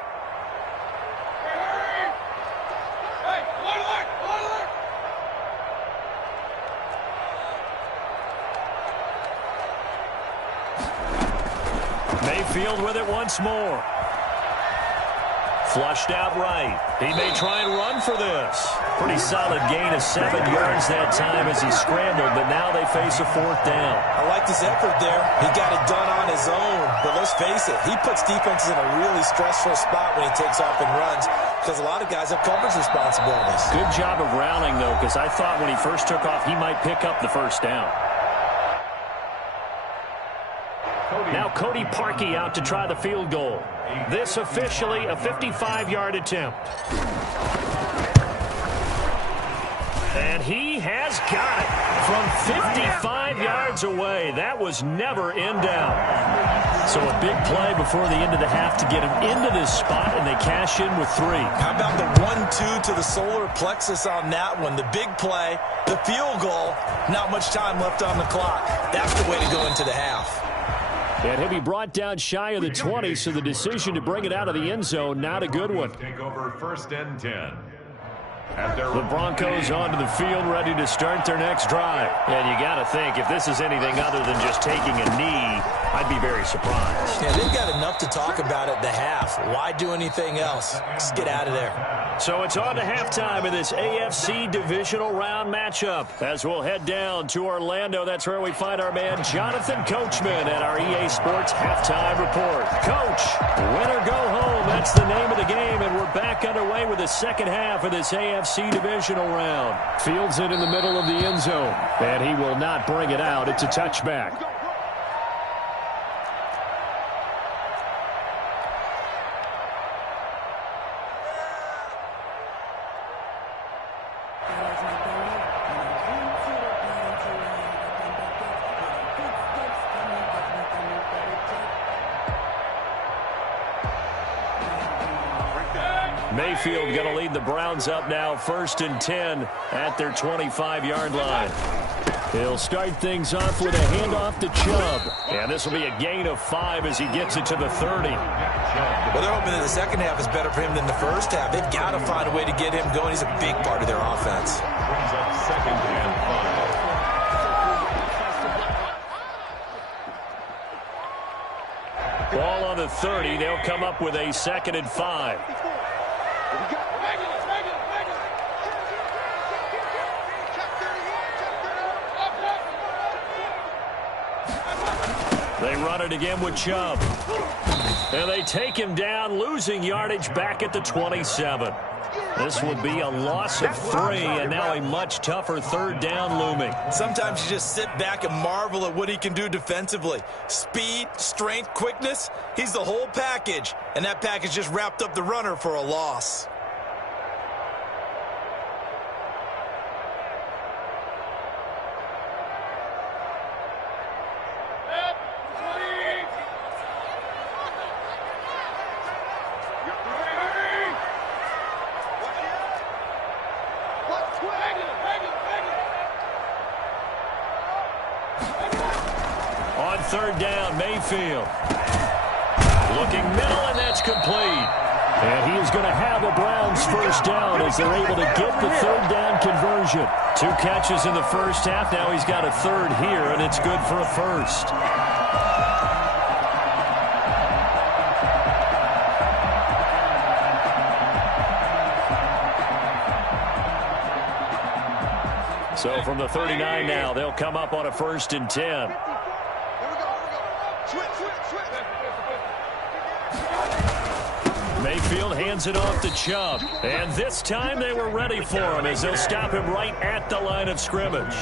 Mayfield with it once more. Flushed out right. He may try and run for this. Pretty solid gain of 7 yards that time as he scrambled, but now they face a 4th down. I like his effort there. He got it done on his own, but let's face it, he puts defenses in a really stressful spot when he takes off and runs because a lot of guys have coverage responsibilities. Good job of rounding, though, because I thought when he first took off, he might pick up the 1st down. Now Cody Parkey out to try the field goal. This officially a 55-yard attempt. And he has got it from 55 yards away. That was never in doubt. So a big play before the end of the half to get him into this spot, and they cash in with 3. How about the 1-2 to the solar plexus on that one? The big play, the field goal, not much time left on the clock. That's the way to go into the half. And he'll be brought down shy of the 20, so the decision to bring it out of the end zone, not a good one. Take over 1st and 10. The Broncos onto the field, ready to start their next drive. And you got to think, if this is anything other than just taking a knee, I'd be very surprised. Yeah, they've got enough to talk about at the half. Why do anything else? Just get out of there. So it's on to halftime of this AFC divisional round matchup. As we'll head down to Orlando, that's where we find our man Jonathan Coachman at our EA Sports Halftime Report. Coach, win or go home, that's the name of the game, and we're back underway with the second half of this AFC divisional round. Fields it in the middle of the end zone, and he will not bring it out. It's a touchback. Mayfield going to lead the Browns up now, 1st and 10 at their 25-yard line. He'll start things off with a handoff to Chubb. And this will be a gain of 5 as he gets it to the 30. Well, they're hoping that the second half is better for him than the first half. They've got to find a way to get him going. He's a big part of their offense. Brings up 2nd and 5. the 30. They'll come up with a 2nd and 5. They run it again with Chubb. And they take him down, losing yardage back at the 27. This would be a loss of 3, and now a much tougher 3rd down looming. Sometimes you just sit back and marvel at what he can do defensively. Speed, strength, quickness, he's the whole package. And that package just wrapped up the runner for a loss. On 3rd down, Mayfield. Looking middle, and that's complete. And he is going to have a Browns 1st down as they're able to get the 3rd down conversion. 2 catches in the 1st half. Now he's got a 3rd here, and it's good for a 1st. So from the 39 now, they'll come up on a 1st and 10. Mayfield hands it off to Chubb. And this time they were ready for him as they'll stop him right at the line of scrimmage.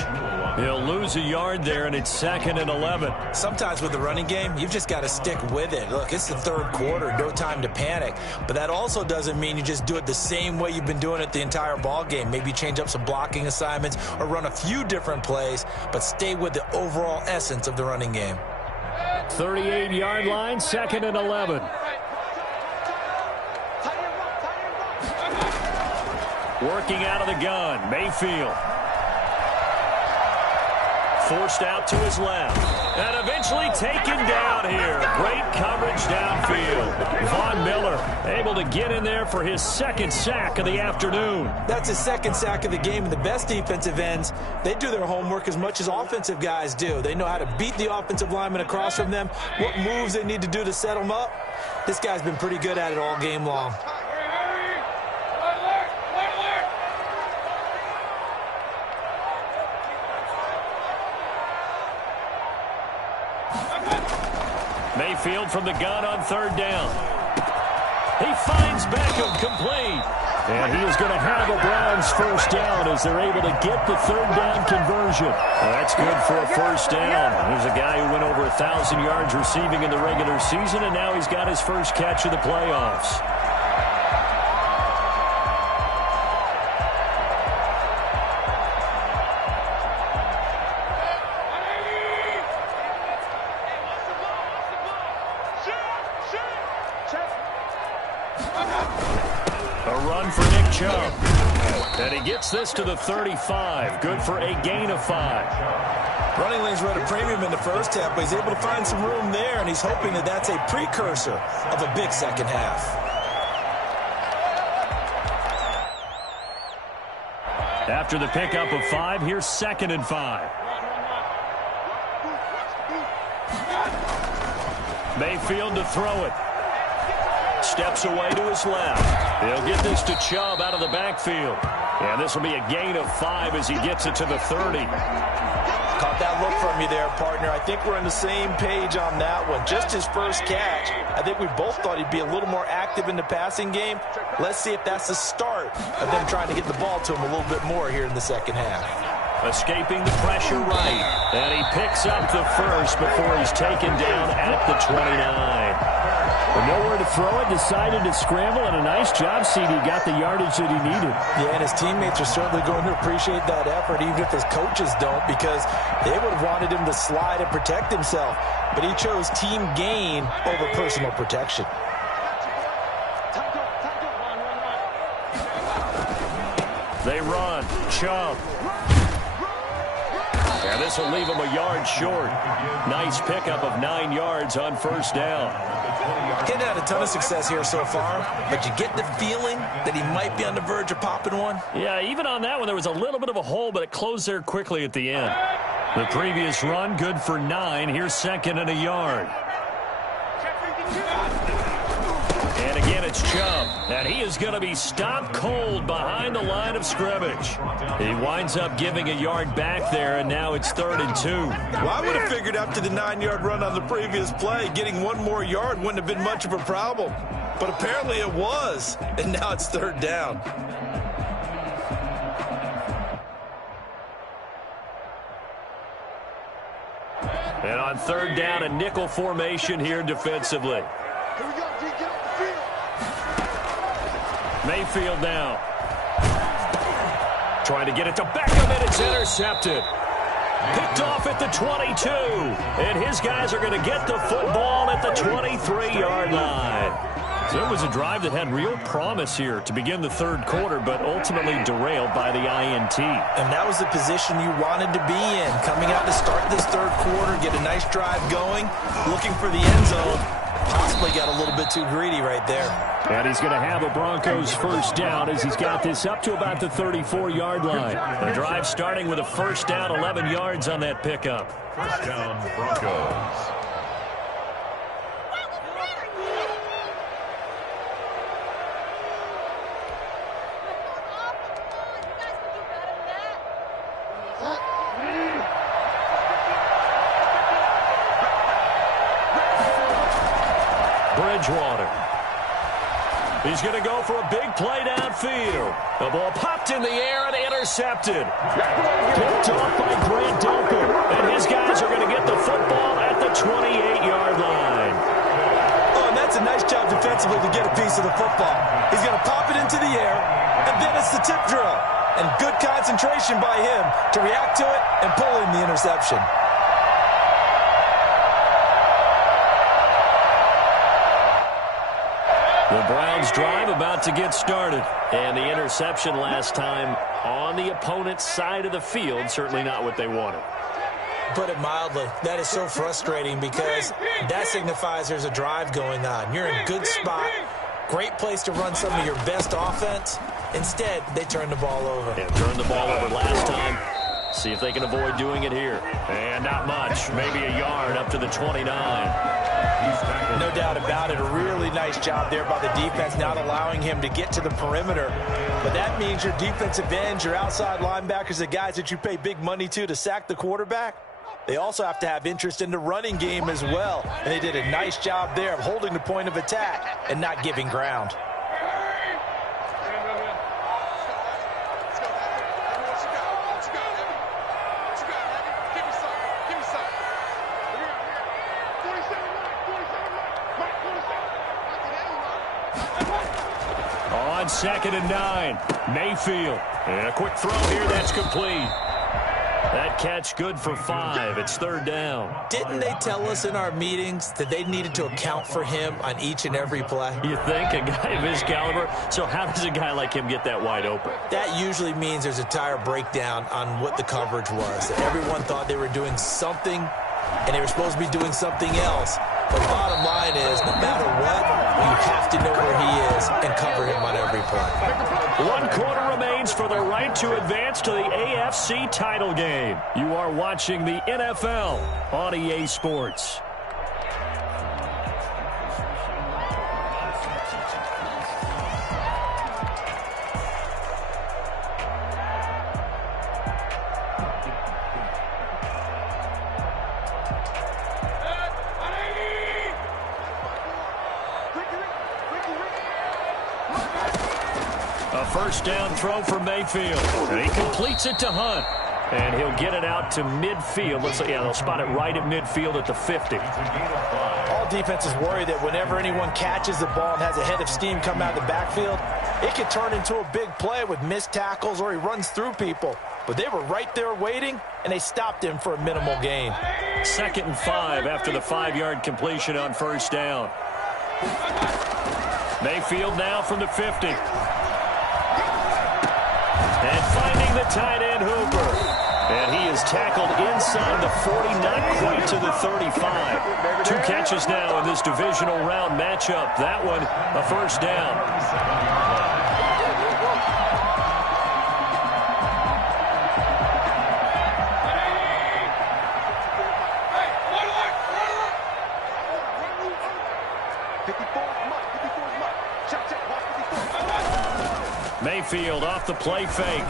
He'll lose a yard there, and it's 2nd and 11. Sometimes with the running game, you've just got to stick with it. Look, it's the 3rd quarter, no time to panic. But that also doesn't mean you just do it the same way you've been doing it the entire ball game. Maybe change up some blocking assignments or run a few different plays, but stay with the overall essence of the running game. 38-yard line, 2nd and 11. Working out of the gun, Mayfield. Forced out to his left. And eventually taken down here. Great coverage downfield. Von Miller able to get in there for his 2nd sack of the afternoon. That's his 2nd sack of the game, and the best defensive ends, they do their homework as much as offensive guys do. They know how to beat the offensive lineman across from them, what moves they need to do to set them up. This guy's been pretty good at it all game long. Mayfield from the gun on 3rd down. He finds Beckham complete. And he is going to have a Browns 1st down as they're able to get the 3rd down conversion. Well, that's good for a 1st down. There's a guy who went over 1,000 yards receiving in the regular season, and now he's got his first catch of the playoffs. Chubb. And he gets this to the 35. Good for a gain of 5. Running lanes were at a premium in the 1st half, but he's able to find some room there, and he's hoping that that's a precursor of a big 2nd half. After the pickup of 5, here's 2nd and 5. Mayfield to throw it. Steps away to his left. He'll get this to Chubb out of the backfield. And this will be a gain of 5 as he gets it to the 30. Caught that look from you there, partner. I think we're on the same page on that one. Just his first catch. I think we both thought he'd be a little more active in the passing game. Let's see if that's the start of them trying to get the ball to him a little bit more here in the 2nd half. Escaping the pressure right. And he picks up the 1st before he's taken down at the 29. But nowhere to throw it, decided to scramble, and a nice job, CD. Got the yardage that he needed. Yeah, and his teammates are certainly going to appreciate that effort, even if his coaches don't, because they would have wanted him to slide and protect himself. But he chose team gain over personal protection. They run. Chubb. And this will leave him a yard short. Nice pickup of 9 yards on 1st down. He's had a ton of success here so far, but you get the feeling that he might be on the verge of popping one. Yeah, even on that one, there was a little bit of a hole, but it closed there quickly at the end. The previous run, good for 9. Here's 2nd and a yard. it's Chubb, and he is going to be stopped cold behind the line of scrimmage. He winds up giving a yard back there, and now it's 3rd and 2. Well, I would have figured after the 9-yard run on the previous play, getting one more yard wouldn't have been much of a problem. But apparently it was, and now it's 3rd down. And on 3rd down, a nickel formation here defensively. Here we go, D, get off the field. Mayfield now. Trying to get it to Beckham, and it's intercepted. Picked off at the 22. And his guys are going to get the football at the 23-yard line. So it was a drive that had real promise here to begin the 3rd quarter, but ultimately derailed by the INT. And that was the position you wanted to be in. Coming out to start this 3rd quarter, get a nice drive going, looking for the end zone. Possibly got a little bit too greedy right there. And he's going to have a Broncos 1st down as he's got this up to about the 34-yard line. The drive starting with a 1st down, 11 yards on that pickup. 1st down, Broncos. Bridgewater. He's going to go for a big play downfield. The ball popped in the air and intercepted. Picked off by Grant Delpit. And his guys are going to get the football at the 28-yard line. Oh, and that's a nice job defensively to get a piece of the football. He's going to pop it into the air, and then it's the tip drill. And good concentration by him to react to it and pull in the interception. The Browns drive about to get started. And the interception last time on the opponent's side of the field, certainly not what they wanted. Put it mildly, that is so frustrating because that signifies there's a drive going on. You're in a good spot, great place to run some of your best offense. Instead, they turn the ball over. And turned the ball over last time. See if they can avoid doing it here. And not much, maybe a yard up to the 29. No doubt about it. A really nice job there by the defense, not allowing him to get to the perimeter. But that means your defensive ends, your outside linebackers, the guys that you pay big money to sack the quarterback, they also have to have interest in the running game as well. And they did a nice job there of holding the point of attack and not giving ground. On 2nd and 9, Mayfield. And a quick throw here, that's complete. That catch good for 5. It's 3rd down. Didn't they tell us in our meetings that they needed to account for him on each and every play? You think? A guy of his caliber? So how does a guy like him get that wide open? That usually means there's a tire breakdown on what the coverage was. Everyone thought they were doing something, and they were supposed to be doing something else. But bottom line is, no matter what, you have to know where he is and cover him on every play. 1 quarter remains for the right to advance to the AFC title game. You are watching the NFL on EA Sports. A 1st down throw for Mayfield. And he completes it to Hunt. And he'll get it out to midfield. Looks like, yeah, they'll spot it right at midfield at the 50. All defenses worry that whenever anyone catches the ball and has a head of steam come out of the backfield, it could turn into a big play with missed tackles or he runs through people. But they were right there waiting, and they stopped him for a minimal gain. 2nd and 5 after the 5-yard completion on 1st down. Mayfield now from the 50. And finding the tight end, Hooper. And he is tackled inside the 40, not quite to the 35. 2 catches now in this divisional round matchup. That one, a 1st down. Held off the play fake.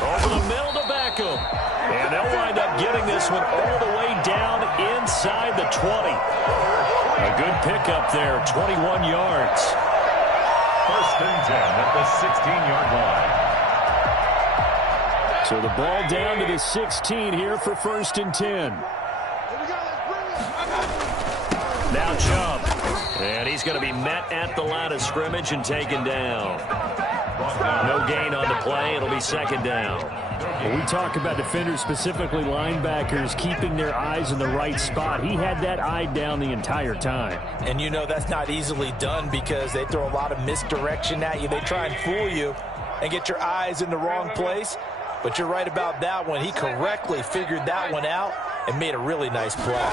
Over the middle to Beckham. And they'll wind up getting this one all the way down inside the 20. A good pickup there, 21 yards. First and 10 at the 16-yard line. So the ball down to the 16 here for first and 10. Now Chubb. And he's going to be met at the line of scrimmage and taken down. No gain on the play. It'll be second down. When we talk about defenders, specifically linebackers, keeping their eyes in the right spot, he had that eye down the entire time. And you know that's not easily done because they throw a lot of misdirection at you. They try and fool you and get your eyes in the wrong place. But you're right about that one. He correctly figured that one out and made a really nice play.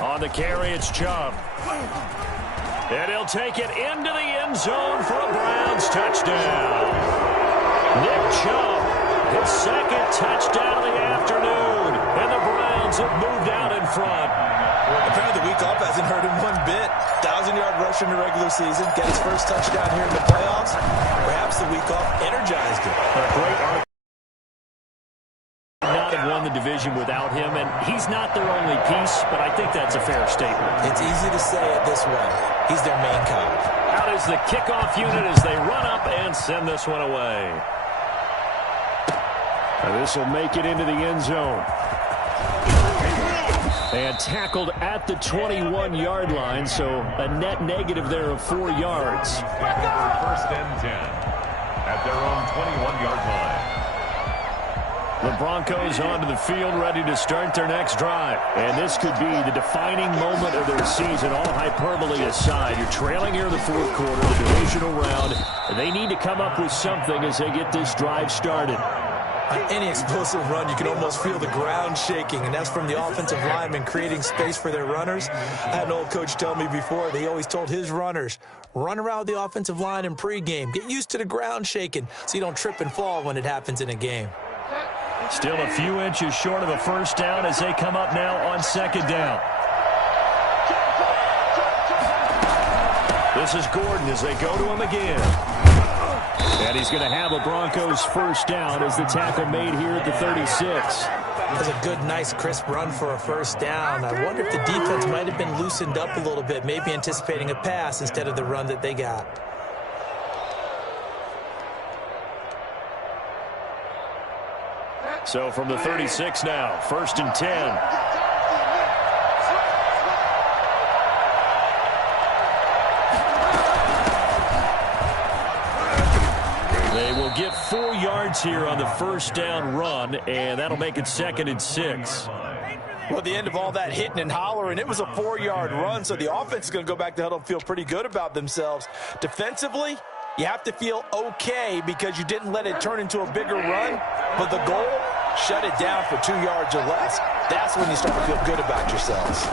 On the carry, it's Chubb. And he'll take it into the end zone for a Browns touchdown. Nick Chubb, his second touchdown of the afternoon. And the Browns have moved out in front. Apparently the week off hasn't hurt him one bit. 1,000-yard rush in the regular season. Get his first touchdown here in the playoffs. Perhaps the week off energized him. A great article. Not have won the division without him, and he's not their only piece, but I think that's a fair statement. It's easy to say it this way. He's their main cog. Out is the kickoff unit as they run up and send this one away. This will make it into the end zone. And tackled at the 21-yard line, so a net negative there of 4 yards. First and 10 at their own 21-yard line. The Broncos onto the field, ready to start their next drive. And this could be the defining moment of their season, all hyperbole aside. You're trailing here in the fourth quarter, the divisional round. And they need to come up with something as they get this drive started. On any explosive run, you can almost feel the ground shaking, and that's from the offensive linemen creating space for their runners. I had an old coach tell me before, they always told his runners, run around the offensive line in pregame. Get used to the ground shaking so you don't trip and fall when it happens in a game. Still a few inches short of a first down as they come up now on second down. This is Gordon as they go to him again. And he's going to have a Broncos first down as the tackle made here at the 36. That's a good, nice, crisp run for a first down. I wonder if the defense might have been loosened up a little bit, maybe anticipating a pass instead of the run that they got. So from the 36 now, first and 10. They will get 4 yards here on the first down run, and that'll make it second and 6. Well, at the end of all that hitting and hollering, it was a 4-yard run, so the offense is going to go back to huddle and feel pretty good about themselves. Defensively, you have to feel okay because you didn't let it turn into a bigger run, but the goal, shut it down for 2 yards or less. That's when you start to feel good about yourselves.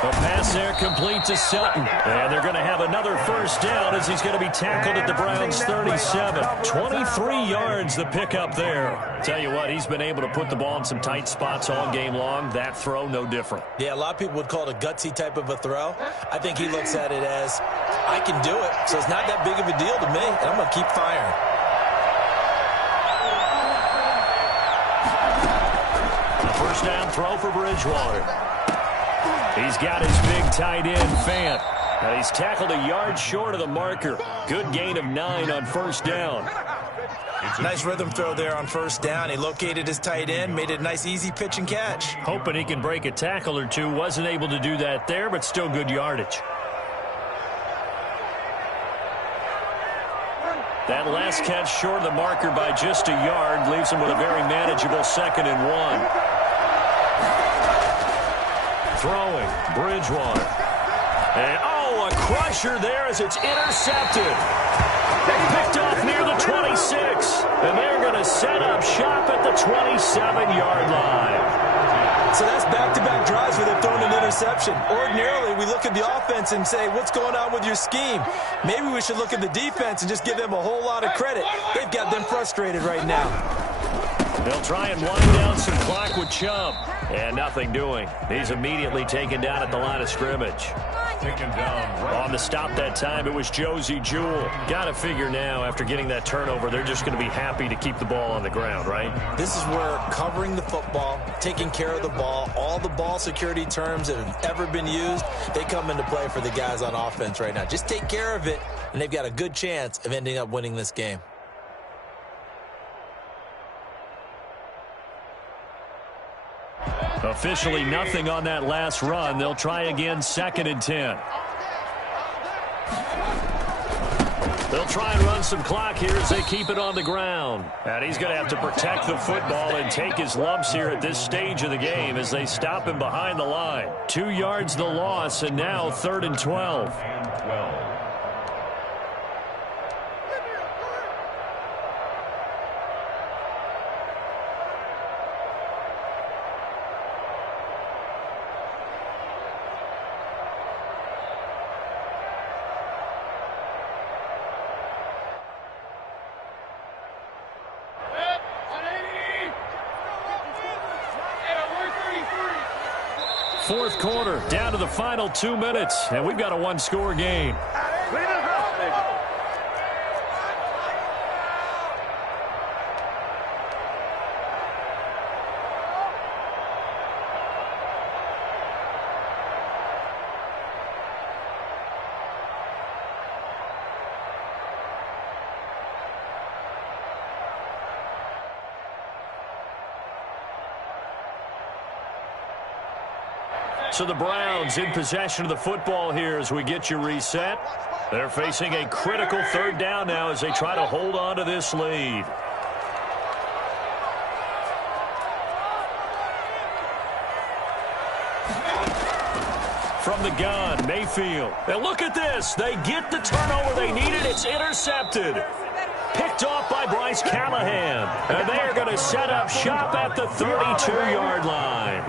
The pass there complete to Sutton. And they're going to have another first down as he's going to be tackled at the Browns' 37. 23 yards the pickup there. Tell you what, he's been able to put the ball in some tight spots all game long. That throw, no different. Yeah, a lot of people would call it a gutsy type of a throw. I think he looks at it as, I can do it, so it's not that big of a deal to me, and I'm going to keep firing. First down throw for Bridgewater. He's got his big tight end, Fant. And he's tackled a yard short of the marker. Good gain of 9 on first down. Nice rhythm throw there on first down. He located his tight end, made it a nice easy pitch and catch. Hoping he can break a tackle or two. Wasn't able to do that there, but still good yardage. That last catch short of the marker by just a yard leaves him with a very manageable 2nd and 1. Throwing, Bridgewater. And, a crusher there as it's intercepted. Picked off near the 26. And they're going to set up shop at the 27-yard line. So that's back-to-back drives where they've thrown an interception. Ordinarily, we look at the offense and say, what's going on with your scheme? Maybe we should look at the defense and just give them a whole lot of credit. They've got them frustrated right now. They'll try and wind down some clock with Chubb. And nothing doing. He's immediately taken down at the line of scrimmage. taken down. Right On the stop that time, it was Josie Jewell. Got to figure now, after getting that turnover, they're just going to be happy to keep the ball on the ground, right? This is where covering the football, taking care of the ball, all the ball security terms that have ever been used, they come into play for the guys on offense right now. Just take care of it, and they've got a good chance of ending up winning this game. Officially nothing on that last run. They'll try again, 2nd and 10. They'll try and run some clock here as they keep it on the ground. And he's going to have to protect the football and take his lumps here at this stage of the game as they stop him behind the line. 2 yards the loss, and now 3rd and 12. Fourth quarter, down to the final 2 minutes, and we've got a one-score game. So the Browns in possession of the football here as we get you reset. They're facing a critical 3rd down now as they try to hold on to this lead. From the gun, Mayfield. And look at this. They get the turnover they needed. It's intercepted. Picked off by Bryce Callahan. And they are going to set up shop at the 32-yard line.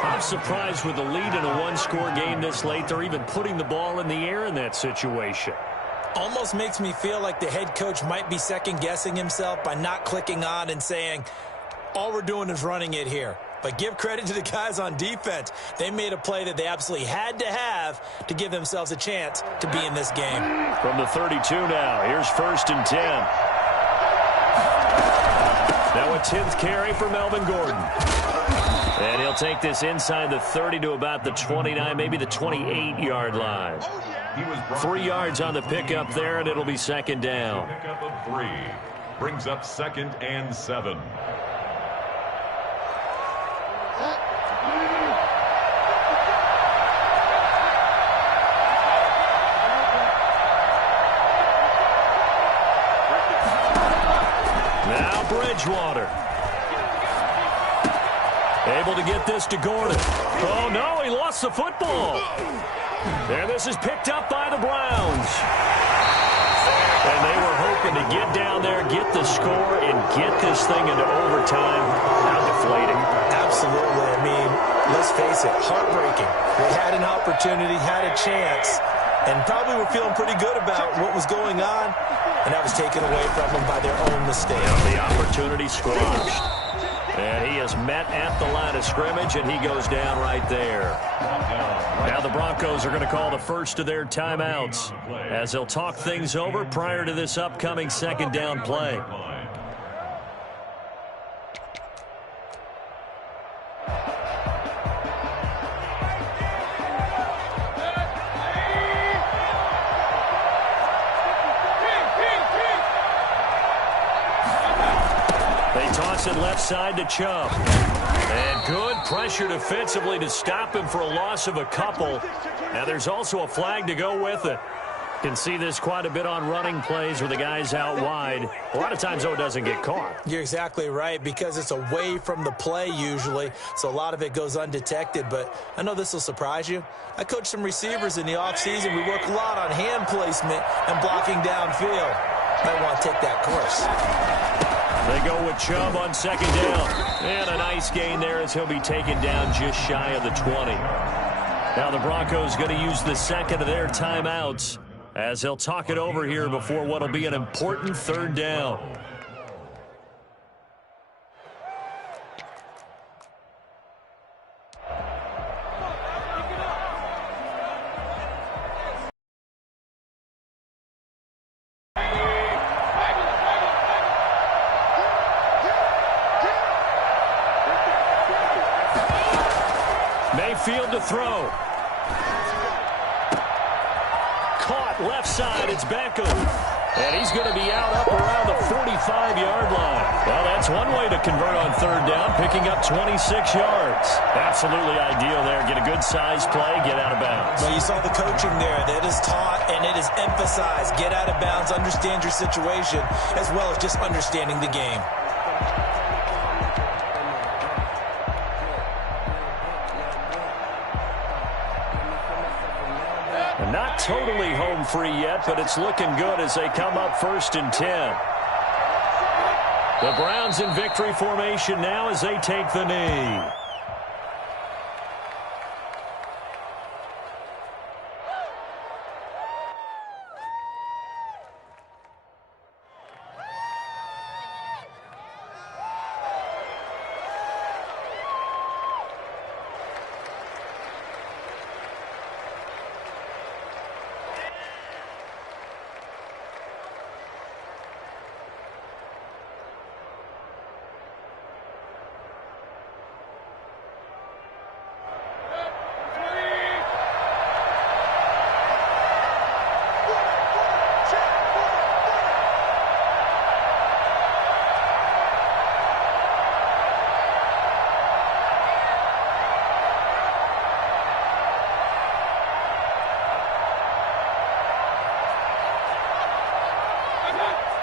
I'm surprised with the lead in a one-score game this late. They're even putting the ball in the air in that situation. Almost makes me feel like the head coach might be second-guessing himself by not clicking on and saying, all we're doing is running it here. But give credit to the guys on defense. They made a play that they absolutely had to have to give themselves a chance to be in this game. From the 32 now, here's 1st and 10. Now a 10th carry for Melvin Gordon. And he'll take this inside the 30 to about the 29, maybe the 28-yard line. 3 yards on the pickup there, and it'll be 2nd down. Pickup of 3 brings up 2nd and 7. Now Bridgewater. Able to get this to Gordon. Oh, no, he lost the football. And this is picked up by the Browns. And they were hoping to get down there, get the score, and get this thing into overtime. How deflating. Absolutely. I mean, let's face it, heartbreaking. They had an opportunity, had a chance, and probably were feeling pretty good about what was going on, and that was taken away from them by their own mistake. The opportunity squashed. And he is met at the line of scrimmage, and he goes down right there. Now the Broncos are going to call the first of their timeouts as they'll talk things over prior to this upcoming 2nd down play. Left side to Chubb. And good pressure defensively to stop him for a loss of a couple. Now there's also a flag to go with it. Can see this quite a bit on running plays where the guy's out wide. A lot of times, though, it doesn't get caught. You're exactly right, because it's away from the play usually, so a lot of it goes undetected. But I know this will surprise you. I coach some receivers in the offseason. We work a lot on hand placement and blocking downfield. Might want to take that course. They go with Chubb on 2nd down. And a nice gain there as he'll be taken down just shy of the 20. Now the Broncos going to use the 2nd of their timeouts as they'll talk it over here before what will be an important 3rd down. midfield to throw. Caught left side. It's Beckham. And he's going to be out up around the 45-yard line. Well, that's one way to convert on third down, picking up 26 yards. Absolutely ideal there. Get a good size play, get out of bounds. Well, you saw the coaching there. That is taught and it is emphasized. Get out of bounds, understand your situation, as well as just understanding the game. Not totally home free yet, but it's looking good as they come up 1st and 10. The Browns in victory formation now as they take the knee.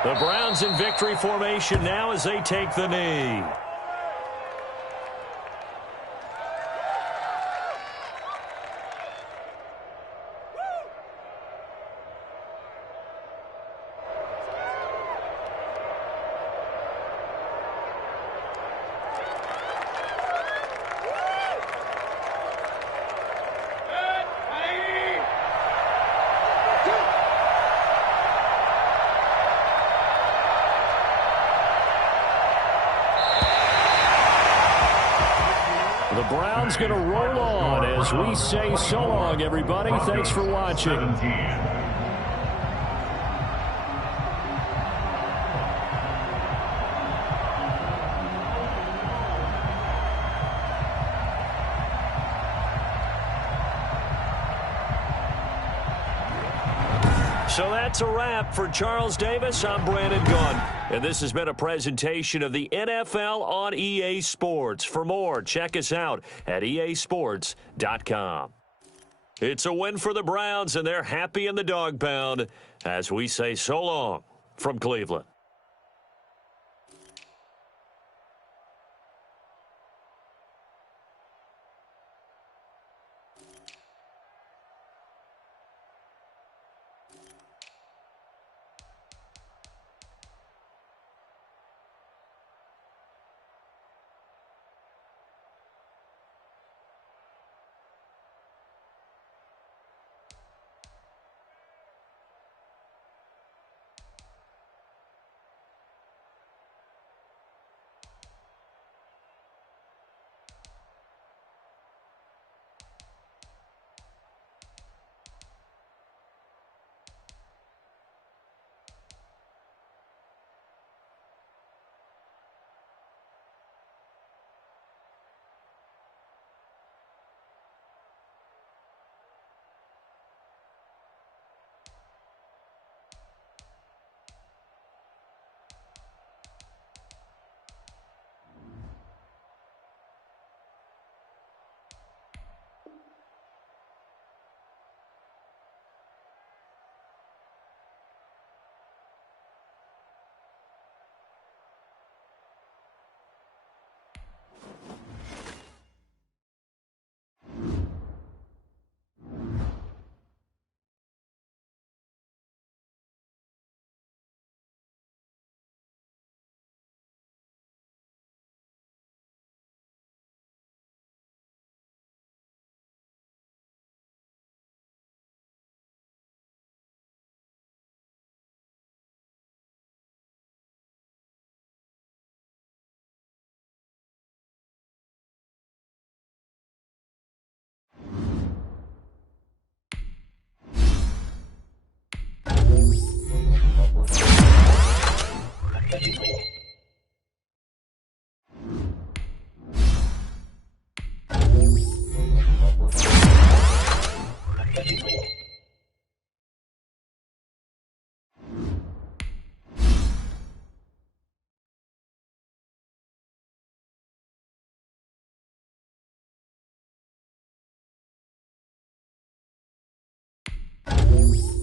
The Browns in victory formation now as they take the knee. The Browns going to roll on as we say so long, everybody. Thanks for watching. 17. So that's a wrap for Charles Davis. I'm Brandon Gunn. And this has been a presentation of the NFL on EA Sports. For more, check us out at easports.com. It's a win for the Browns, and they're happy in the dog pound as we say so long from Cleveland. it.